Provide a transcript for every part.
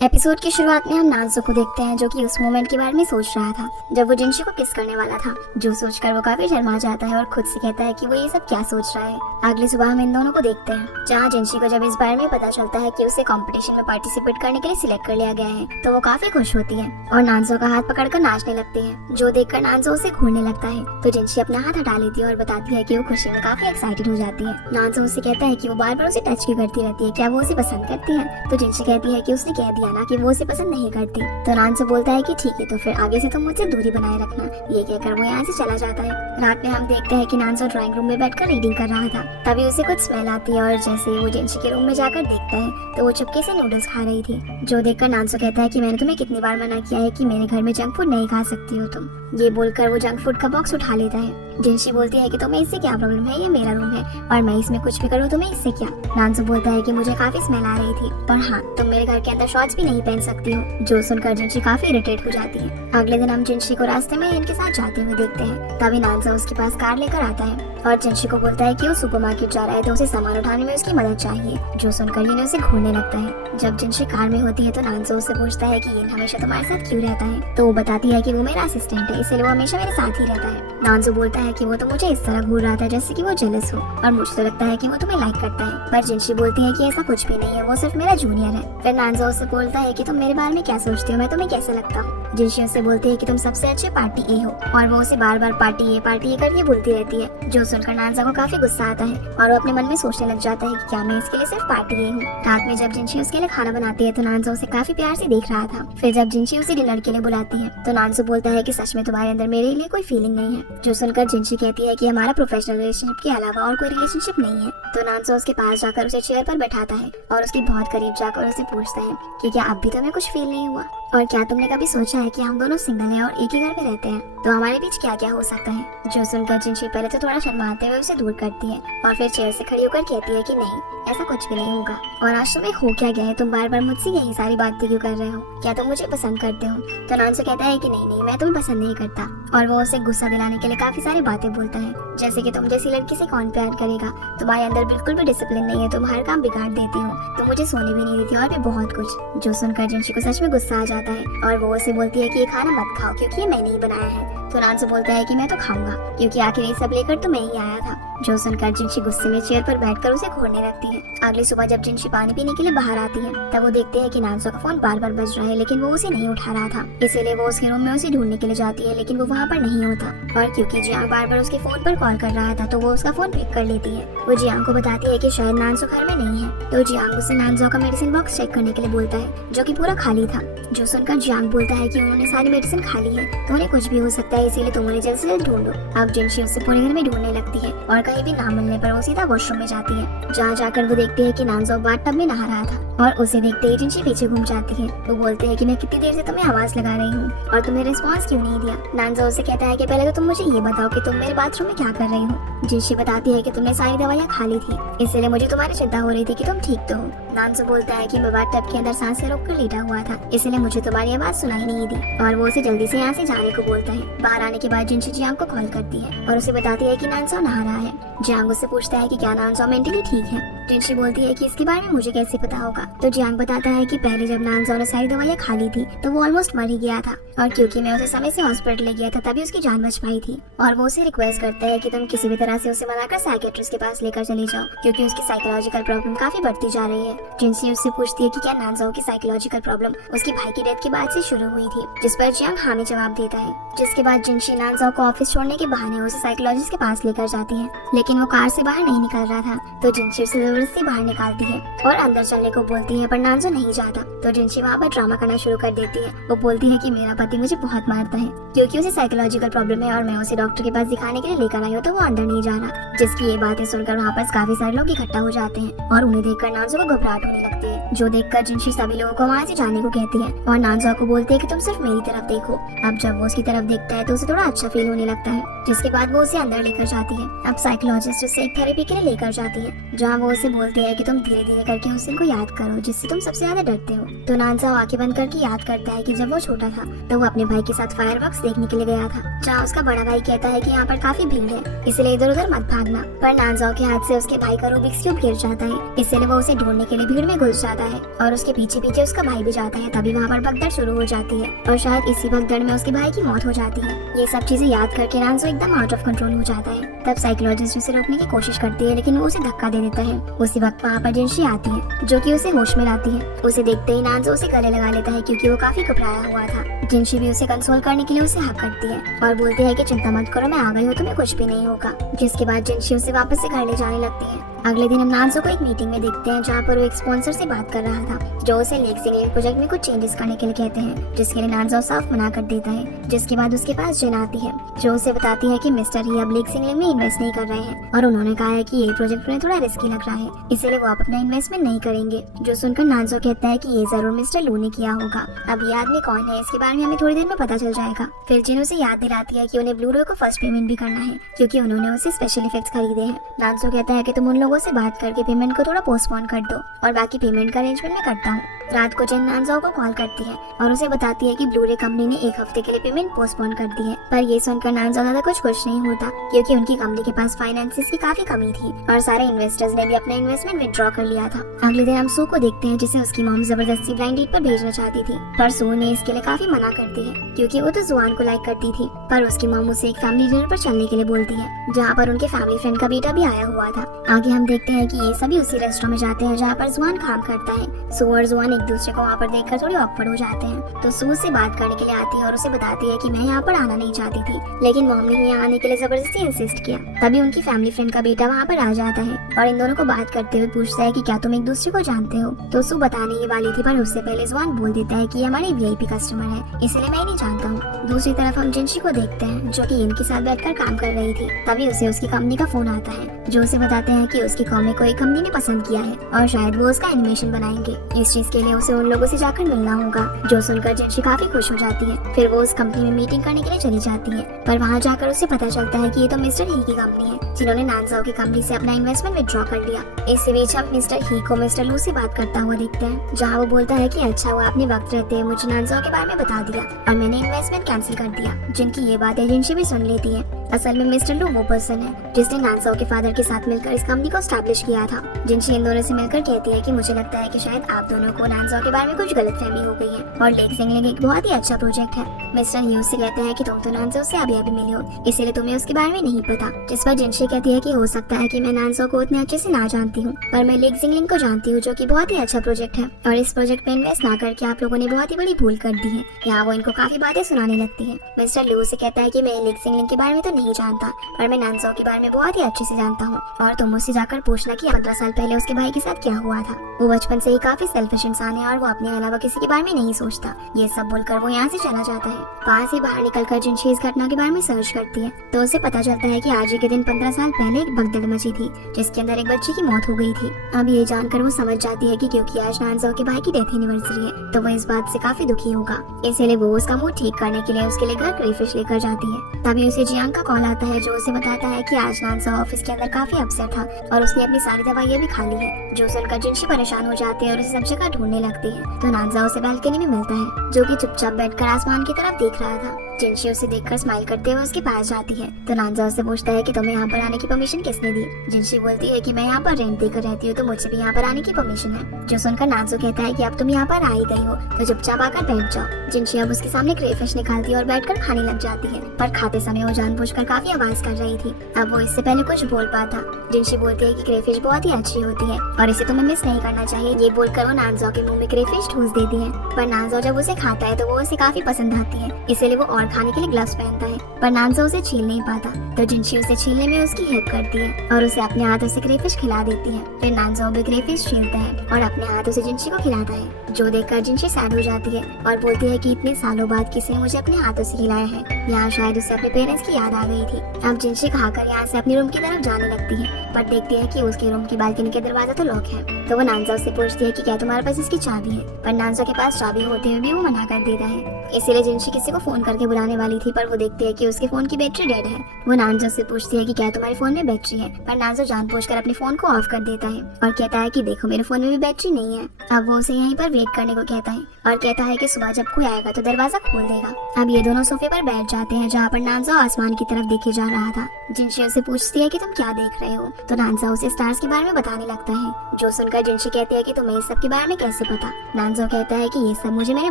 Episode की शुरुआत में हम नाज़ो को देखते हैं जो कि उस मोमेंट के बारे में सोच रहा था जब वो जिनशी को किस करने वाला था, जो सोचकर वो काफी शर्मा जाता है और खुद से कहता है कि वो ये सब क्या सोच रहा है। अगली सुबह हम इन दोनों को देखते हैं जहाँ जिनशी को जब इस बारे में पता चलता है कि उसे कंपटीशन में पार्टिसिपेट करने के लिए सिलेक्ट कर लिया गया है तो वो काफी खुश होती है और नाज़ो का हाथ पकड़कर नाचने लगती है, जो देखकर नाज़ो उसे घूरने लगता है। तो जिनशी अपना हाथ हटा लेती है और बताती है कि वो खुशी में काफी एक्साइटेड हो जाती है। नाज़ो उससे कहता है कि वो बार बार उसे टच क्यों करती रहती है, क्या वो उसे पसंद करती है? तो जिनशी कहती है कि उसने कह दिया ना कि वो उसे पसंद नहीं करती। तो नाज़ो बोलता है कि ठीक है, तो फिर आगे से तुम मुझसे दूरी बनाए रखना। ये कहकर वो यहाँ से चला जाता है। रात में हम देखते हैं कि नाज़ो ड्राइंग रूम में बैठकर रीडिंग कर रहा था, तभी उसे कुछ स्मेल आती है और जैसे वो जिनशी के रूम में जाकर देखता है तो वो चुपके से नूडल्स खा रही थी, जो देखकर नाज़ो कहता है कि मैंने तुम्हें कितनी बार मना किया है कि मेरे घर में जंक फूड नहीं खा सकती हो तुम। ये बोलकर वो जंक फूड का बॉक्स उठा लेता है। जिनशी बोलती है कि तुम्हें इससे क्या प्रॉब्लम है, ये मेरा रूम है और मैं इसमें कुछ भी करूँ तुम्हें इससे क्या। नाज़ो बोलता है कि मुझे काफी स्मेल आ रही थी और हाँ, तुम मेरे घर के अंदर शॉर्ट्स भी नहीं पहन सकती हो, जो सुनकर जिनशी काफी इरिटेट हो जाती है। अगले दिन हम जिनशी को रास्ते में इनके साथ जाते हुए देखते हैं, तभी नाज़ो उसके पास कार लेकर आता है और जिनशी को बोलता है कि वो सुपरमार्केट जा रहा है तो उसे सामान उठाने में उसकी मदद चाहिए, जो सुनकर ये उसे घूरने लगता है। जब जिनशी कार में होती है तो नाज़ो उससे पूछता है कि ये हमेशा तुम्हारे साथ क्यों रहता है, तो वो बताती है कि वो मेरा असिस्टेंट है, इसलिए वो हमेशा मेरे साथ ही रहता है। नाज़ो बोलता है कि वो तो मुझे इस तरह घूर रहा था जैसे कि वो जेलस हो और मुझे तो लगता है कि वो तुम्हें लाइक करता है, पर जिनशी बोलती है कि ऐसा कुछ भी नहीं है, वो सिर्फ मेरा जूनियर है। फिर नाज़ो उससे बोलता है कि तुम मेरे बारे में क्या सोचती हो, मैं तुम्हें कैसे लगता हूँ। जिनशी उससे बोलती है कि तुम सबसे अच्छे पार्टी ए हो और वो उसे बार बार पार्टी ए करके बोलती रहती है, जो सुनकर नाज़ो को काफी गुस्सा आता है और वो अपने मन में सोचने लग जाता है कि क्या मैं इसके लिए सिर्फ पार्टी ए हूँ। रात में जब जिनशी उसके लिए खाना बनाती है तो नाज़ो उसे काफी प्यार से देख रहा था। फिर जब जिनशी उसे डिनर के लिए बुलाती है तो नाज़ो बोलता है कि सच में तुम्हारे अंदर मेरे लिए कोई फीलिंग नहीं है, जो सुनकर जिनशी कहती है कि हमारा प्रोफेशनल रिलेशनशिप के अलावा और कोई रिलेशनशिप नहीं है। तो नाज़ो उसके पास जाकर उसे चेयर पर बैठाता है और उसके बहुत करीब जाकर उसे पूछता है कि क्या अब भी तुम्हें कुछ फील नहीं हुआ और क्या तुमने कभी सोचा है कि हम दोनों सिंगल हैं और एक ही घर में रहते हैं, तो हमारे बीच क्या क्या हो सकता है। जो सुनकर जिनशी पहले तो थोड़ा शर्माते हुए उसे दूर करती है और फिर चेयर से खड़ी होकर कहती है कि नहीं, ऐसा कुछ भी नहीं होगा और आज तुम्हें हो क्या गया है, तुम बार बार मुझसे यही सारी बातें क्यों कर रहे हो, क्या तुम मुझे पसंद करते हो। तो नाज़ो कहता है कि नहीं, मैं तुम्हें पसंद नहीं करता और वो उसे गुस्सा दिलाने के लिए काफी सारी बातें बोलता है, जैसे कि तुम जैसी लड़की से कौन प्यार करेगा, तुम्हारे अंदर बिल्कुल भी डिसिप्लिन नहीं है, तुम हर काम बिगाड़ देती हो, तुम मुझे सोने भी नहीं देती और भी बहुत कुछ। जो सुनकर जिनशी को सच में गुस्सा आ जाता है और वो उसे बोलती है कि ये खाना मत खाओ क्योंकि ये मैंने ही बनाया है। तो नाज़ो बोलता है कि मैं तो खाऊंगा क्योंकि आखिर ये सब लेकर तो मैं ही आया था। जो सुनकर जिनशी गुस्से में चेयर पर बैठकर उसे घूरने लगती है। अगली सुबह जब जिनशी पानी पीने के लिए बाहर आती है तब वो देखते हैं कि नाज़ो का फोन बार बार बज रहा है, लेकिन वो उसे नहीं उठा रहा था, इसीलिए वो उसके रूम में उसे ढूंढने के लिए जाती है, लेकिन वो वहाँ पर नहीं होता और क्योंकि जियांग बार बार उसके फोन पर कॉल कर रहा था तो वो उसका फोन पिक कर लेती है। वो जियांग को बताती है कि शायद नाज़ो घर में नहीं है, तो जियांग उसे नाज़ो का मेडिसिन बॉक्स चेक करने के लिए बोलता है जो कि पूरा खाली था। जो सुनकर जियांग बोलता है कि उन्होंने सारी मेडिसिन खा ली है तो उन्हें कुछ भी हो सकता है, इसीलिए तुम उन्हें जल्द से जल्द ढूंढो। अब जिनशी उससे पूरे घर में ढूंढने लगती है और कहीं भी ना मिलने पर वो सीधा वॉशरूम में जाती है, जहाँ जाकर वो देखती है कि नाज़ो बाथटब में नहा रहा था और उसे देखते ही जिनशी पीछे घूम जाती है। वो बोलते हैं कि मैं कितनी देर से तुम्हें आवाज लगा रही हूँ और तुमने रिस्पॉन्स क्यों नहीं दिया। नाज़ो उसे कहता है कि पहले तो तुम मुझे ये बताओ कि तुम मेरे बाथरूम में क्या कर रही हो। जिनशी बताती है कि तुमने सारी दवाइयाँ खा ली थी, इसलिए मुझे तुम्हारी चिंता हो रही थी कि तुम ठीक तो हो। नाज़ो बोलता है कि मैं बाथटब के अंदर सांसें रोककर लेटा हुआ था, इसलिए मुझे तुम्हारी आवाज सुनाई नहीं दी और वो उसे जल्दी से यहाँ से जाने को बोलता है। बाहर आने के बाद जिनशी जियांग को कॉल करती है और उसे बताती है कि नाज़ो नहा रहा है। जियांग उससे पूछता है कि क्या नाज़ो मेंटली ठीक है। जिनशी बोलती है कि इसके बारे में मुझे कैसे पता होगा। तो जियांग बताता है कि पहले जब नाज़ो ने सारी दवाइयाँ खा ली थी तो वो ऑलमोस्ट मर ही गया था और क्योंकि मैं उसे समय से हॉस्पिटल ले गया था तभी उसकी जान बच पाई थी और वो उसे रिक्वेस्ट करता है कि तुम किसी भी तरह से उसे मनाकर साइकियाट्रिस्ट के पास लेकर चली जाओ क्योंकि उसकी साइकोलॉजिकल प्रॉब्लम काफी बढ़ती जा रही है। जिनशी उससे पूछती है कि क्या नाज़ो की साइकोलॉजिकल प्रॉब्लम उसकी भाई की डेथ के बाद से शुरू हुई थी, जिस पर जियांग हाँ में जवाब देता है। जिसके बाद जिनशी नाज़ो को ऑफिस छोड़ने के बहाने उसे साइकोलॉजिस्ट के पास लेकर जाती है, लेकिन वो कार से बाहर नहीं निकल रहा था, तो जिनशी उसे जबरदस्ती बाहर निकालती है और अंदर चलने को बोलती है, पर नाज़ो नहीं जाता। तो जिनशी वहाँ पर ड्रामा करना शुरू कर देती है। वो बोलती है कि मेरा पति मुझे बहुत मारता है क्योंकि उसे साइकोलॉजिकल प्रॉब्लम है और मैं उसे डॉक्टर के पास दिखाने के लिए लेकर आई हूँ, तो वो अंदर नहीं जा रहा। जिसकी ये बातें सुनकर वहाँ पर काफी सारे लोग इकट्ठा हो जाते हैं और उन्हें देखकर नाज़ो को घबराहट होने लगती है, जो देखकर जिनशी सभी लोगों को वहाँ से जाने को कहती है और नाज़ो को बोलती है कि तुम सिर्फ मेरी तरफ देखो। अब जब वो उसकी तरफ देखता है तो उसे थोड़ा अच्छा फील होने लगता है, जिसके बाद वो उसे अंदर लेकर जाती है। अब साइकोलॉजिस्ट उसे एक थेरेपी के लिए लेकर जाती है, जहाँ वो उसे बोलती है कि तुम धीरे धीरे करके उस दिन को याद करो जिससे तुम सबसे ज्यादा डरते हो। तो नानजाओ आंखें बंद करके याद करता है कि जब वो छोटा था तो वो अपने भाई के साथ फायरवर्क्स देखने के लिए गया था, जहाँ उसका बड़ा भाई कहता है कि यहाँ पर काफी भीड़ है, इसलिए इधर उधर मत भागना। पर नानजाओ के हाथ से उसके भाई का रूबिक्स क्यूब गिर जाता है, इसलिए वो उसे ढूंढने के लिए भीड़ में घुस जाता है और उसके पीछे पीछे उसका भाई भी जाता है। तभी वहाँ पर भगदड़ शुरू हो जाती है और शायद इसी भगदड़ में उसके भाई की मौत हो जाती है। ये सब चीजें याद करके नानजाओ एकदम आउट ऑफ कंट्रोल हो जाता है। तब साइकोलॉजिस्ट उसे रोकने की कोशिश करती है, लेकिन वो उसे धक्का दे देता है। उसी वक्त वहाँ पर जिनशी आती है जो कि उसे होश में लाती है। उसे देखते ही नानजाओ उसे गले लगा लेता है क्योंकि वो काफी घबराया हुआ था। जिनशी भी उसे कंसोल करने के लिए उसे हक करती है और बोलती है कि चिंता मत करो, मैं आ गई हूँ, तुम्हें कुछ भी नहीं होगा। जिसके बाद जिनशी उसे वापस से घर ले जाने लगती है। अगले दिन हम नानजाओ को एक मीटिंग में देखते हैं जहाँ पर वो एक स्पॉन्सर से बात कर रहा था जो उसे लेक सिंगलिंग प्रोजेक्ट में कुछ चेंजेस करने के लिए कहते हैं, जिसके लिए नानजाओ साफ मना कर देता है। जिसके बाद उसके पास जेन आती है जो उसे बताती है कि मिस्टर ही अब लेक सिंगलिंग में इन्वेस्ट नहीं कर रहे हैं और उन्होंने कहा है कि ये प्रोजेक्ट उन्हें थोड़ा रिस्की लग रहा है, इसलिए वो आप अपना इन्वेस्टमेंट नहीं करेंगे। जो सुनकर नानजाओ कहता है कि ये जरूर मिस्टर लू ने किया होगा। अब ये आदमी कौन है इसके बारे में हमें थोड़ी देर में पता चल जाएगा। फिर जिन उसे याद दिलाती है कि उन्हें ब्लू रे को फर्स्ट पेमेंट भी करना है क्योंकि उन्होंने उसे स्पेशल इफेक्ट्स खरीदे हैं। नानजाओ कहता है कि तुम उन लोगों से बात करके पेमेंट को थोड़ा पोस्टपोन कर दो और बाकी पेमेंट का अरेंजमेंट मैं करता हूँ। रात को जेन नानजाओ को कॉल करती है और उसे बताती है कि ब्लू रे कंपनी ने एक हफ्ते के लिए पेमेंट पोस्टपोन कर दी है। पर ये सुनकर नानजाओ ज्यादा कुछ खुश नहीं होता क्योंकि उनकी कंपनी के पास फाइनेंसिस की काफी कमी थी और सारे इन्वेस्टर्स ने भी अपना इन्वेस्टमेंट विथड्रॉ कर लिया था। अगले दिन हम सू को देखते हैं जिसे उसकी मॉम जबरदस्ती ब्लाइंड डेट पर भेजना चाहती थी, पर सू ने इसके लिए काफी मना करती है क्योंकि वो तो जुआन को लाइक करती थी। पर उसकी मॉम उसे एक फैमिली डिनर पर चलने के लिए बोलती है जहाँ पर उनके फैमिली फ्रेंड का बेटा भी आया हुआ था। आगे हम देखते हैं कि ये सभी उसी रेस्टोरेंट में जाते हैं जहाँ पर जुआन काम करता है। सू और जुआन एक दूसरे को वहाँ पर देखकर थोड़े ऑकवर्ड हो जाते हैं। तो सू से बात करने के लिए आती है और उसे बताती है कि मैं यहाँ पर आना नहीं चाहती थी, लेकिन मॉम ने यहाँ आने के लिए जबरदस्ती इंसिस्ट किया। तभी उनकी फैमिली फ्रेंड का बेटा वहाँ पर आ जाता है और इन दोनों को बात करते हुए पूछता है कि क्या तुम एक दूसरे को जानते हो। तो सू बताने ही वाली थी पर उससे पहले जुआन बोल देता है कि ये हमारे वीआईपी कस्टमर है, इसलिए मैं नहीं जानता हूँ। दूसरी तरफ हम जिनशी को देखते हैं जो कि इनके साथ बैठकर काम कर रही थी। तभी उसे उसकी कंपनी का फोन आता है जो उसे बताते हैं कि उसकी कॉमिक को एक कंपनी ने पसंद किया है और शायद वो उसका एनिमेशन बनाएंगे। इस चीज के लिए उसे उन लोगों से जाकर मिलना होगा। जो सुनकर जिनशी काफी खुश हो जाती है। फिर वो उस कंपनी में मीटिंग करने के लिए चली जाती है, पर वहाँ जाकर उसे पता चलता है कि ये तो मिस्टर ही की कंपनी है जिन्होंने नानजाओ की कंपनी से अपना इन्वेस्टमेंट विथड्रॉ कर लिया। इसी बीच हम मिस्टर ही को मिस्टर लू से बात करता हुआ देखते हैं जहाँ वो बोलता है कि अच्छा हुआ आपने वक्त रहते हुए मुझे नानजाओ के बारे में बता दिया और मैंने इन्वेस्टमेंट कैंसिल कर दिया। जिनकी ये बात जिनशी भी सुन लेती है। असल में मिस्टर लू वो पर्सन है जिसने नानजाओ के फादर के साथ मिलकर इस कंपनी को स्टैब्लिश किया था। जिनशी इन दोनों से मिलकर कहती है कि मुझे लगता है कि शायद आप दोनों को नानजाओ के बारे में कुछ गलतफहमी हो गई है और लेक सिंगलिंग एक बहुत ही अच्छा प्रोजेक्ट है। मिस्टर ह्यूज से कहते हैं कि तुम तो नानजाओ से अभी मिले हो, इसीलिए तुम्हें उसके बारे में नहीं पता। जिस पर जिनशी कहती है कि हो सकता है कि मैं नानजाओ को उतने अच्छे से ना जानती हूँ, पर मैं लेक सिंगलिंग को जानती हूँ जो कि बहुत ही अच्छा प्रोजेक्ट है और इस प्रोजेक्ट में इन्वेस्ट ना करके आप लोगों ने बहुत ही बड़ी भूल कर दी है। यहाँ वो इनको काफी बातें सुनाने लगती है। मिस्टर लू से कहता है कि मैं लेक सिंगलिंग के बारे में तो नहीं जानता, पर मैं नानजाओ के बारे में बहुत ही अच्छे से जानता हूँ और तुम मुझसे जाकर पूछना कि 15 साल पहले उसके भाई के साथ क्या हुआ था। वो बचपन से ही काफी सेल्फिश इंसान है और वो अपने अलावा किसी के बारे में नहीं सोचता। ये सब बोलकर वो यहाँ से चला जाता है। वहाँ से बाहर निकलकर जिनशी इस घटना के बारे में सर्च करती है तो उसे पता चलता है कि आज ही के दिन 15 साल पहले एक भगदड़ मची थी जिसके अंदर एक बच्ची की मौत हो गई थी। अब ये जानकर वो समझ जाती है कि क्योंकि आज नानजाओ के भाई की डेथ एनिवर्सरी है तो वो इस बात से काफी दुखी होगा, इसीलिए वो उसका मूड ठीक करने के लिए उसके लिए घर क्रेफिश लेकर जाती है। तभी उसे जियांग का कॉल आता है जो उसे बताता है कि आज नानजाओ ऑफिस के अंदर काफी अपसेट था और उसने अपनी सारी दवाइयाँ भी खा ली है। जो सुनकर जिनशी परेशान हो जाती है और उसे सब जगह ढूंढने लगती है तो नानजाओ उसे बालकनी में मिलता है जो कि चुपचाप बैठकर आसमान की तरफ देख रहा था। जिनशी उसे देखकर स्माइल करते हुए उसके पास जाती है तो नानजाओ से पूछता है कि तुम्हें यहाँ पर आने की परमिशन किसने दी। जिनशी बोलती है कि मैं यहाँ पर रेंट देकर रहती हूँ तो मुझे भी यहाँ पर आने की परमिशन है। जो सुनकर नानजाओ कहता है कि अब तुम यहाँ पर आ ही गई हो तो चुपचाप आकर बैठ जाओ। जिनशी अब उसके सामने क्रेफिश निकालती है और बैठकर खाने लग जाती है, पर खाते समय वो जानबूझकर काफी आवाज कर रही थी। अब वो इससे पहले कुछ बोल पाता। जिनशी बोलती है कि क्रेफिश बहुत ही अच्छी होती है और इसे तुम्हें मिस नहीं करना चाहिए। ये बोलकर वो नानजाओ के मुंह में क्रेफिश ठूस देती है, पर नानजाओ जब उसे खाता है तो वो उसे काफी पसंद आती है, इसीलिए वो और खाने के लिए ग्लव्स पहनता है, पर नानजाओ उसे छील नहीं पाता। तो जिनशी उसे छीलने में उसकी हेल्प करती है और उसे अपने हाथों से क्रेफिश खिला देती है। फिर नानजाओ भी क्रेफिश छीलता है और अपने हाथों से जिनशी को खिलाता है, जो देखकर जिनशी सैड हो जाती है और बोलती है कि इतने सालों बाद किसी ने मुझे अपने हाथों से खिलाया है। यहाँ शायद उसे अपने पेरेंट्स की याद आ गई थी। अब जिनशी खाकर यहाँ से अपनी रूम की तरफ जाने लगती है, पर देखती है कि उसके रूम की बालकनी के दरवाजा तो लॉक है। तो वो नानजाओ से पूछती है कि क्या तुम्हारे पास इसकी चाबी है, पर नानजाओ के पास चाबी होते हुए भी वो मना कर देता है। इसीलिए जिनशी किसी को फोन करके बुलाने वाली थी, पर वो देखती है कि उसके फोन की बैटरी डेड है। वो नानजो से पूछती है कि क्या तुम्हारे फोन में बैटरी है, पर नानजो जानबूझकर अपने फोन को ऑफ कर देता है और कहता है कि देखो मेरे फोन में भी बैटरी नहीं है। अब वो उसे यहीं पर वेट करने को कहता है और कहता है कि सुबह जब कोई आएगा तो दरवाजा खोल देगा। अब ये दोनों सोफे पर बैठ जाते हैं जहाँ पर नानजो आसमान की तरफ देखे जा रहा था। जिनशी उसे पूछती है कि तुम क्या देख रहे हो, तो नानजो उसे स्टार्स के बारे में बताने लगता है। जो सुनकर जिनशी कहती है कि तुम्हें इस सब के बारे में कैसे पता। नानजो कहता है कि ये सब मुझे मेरे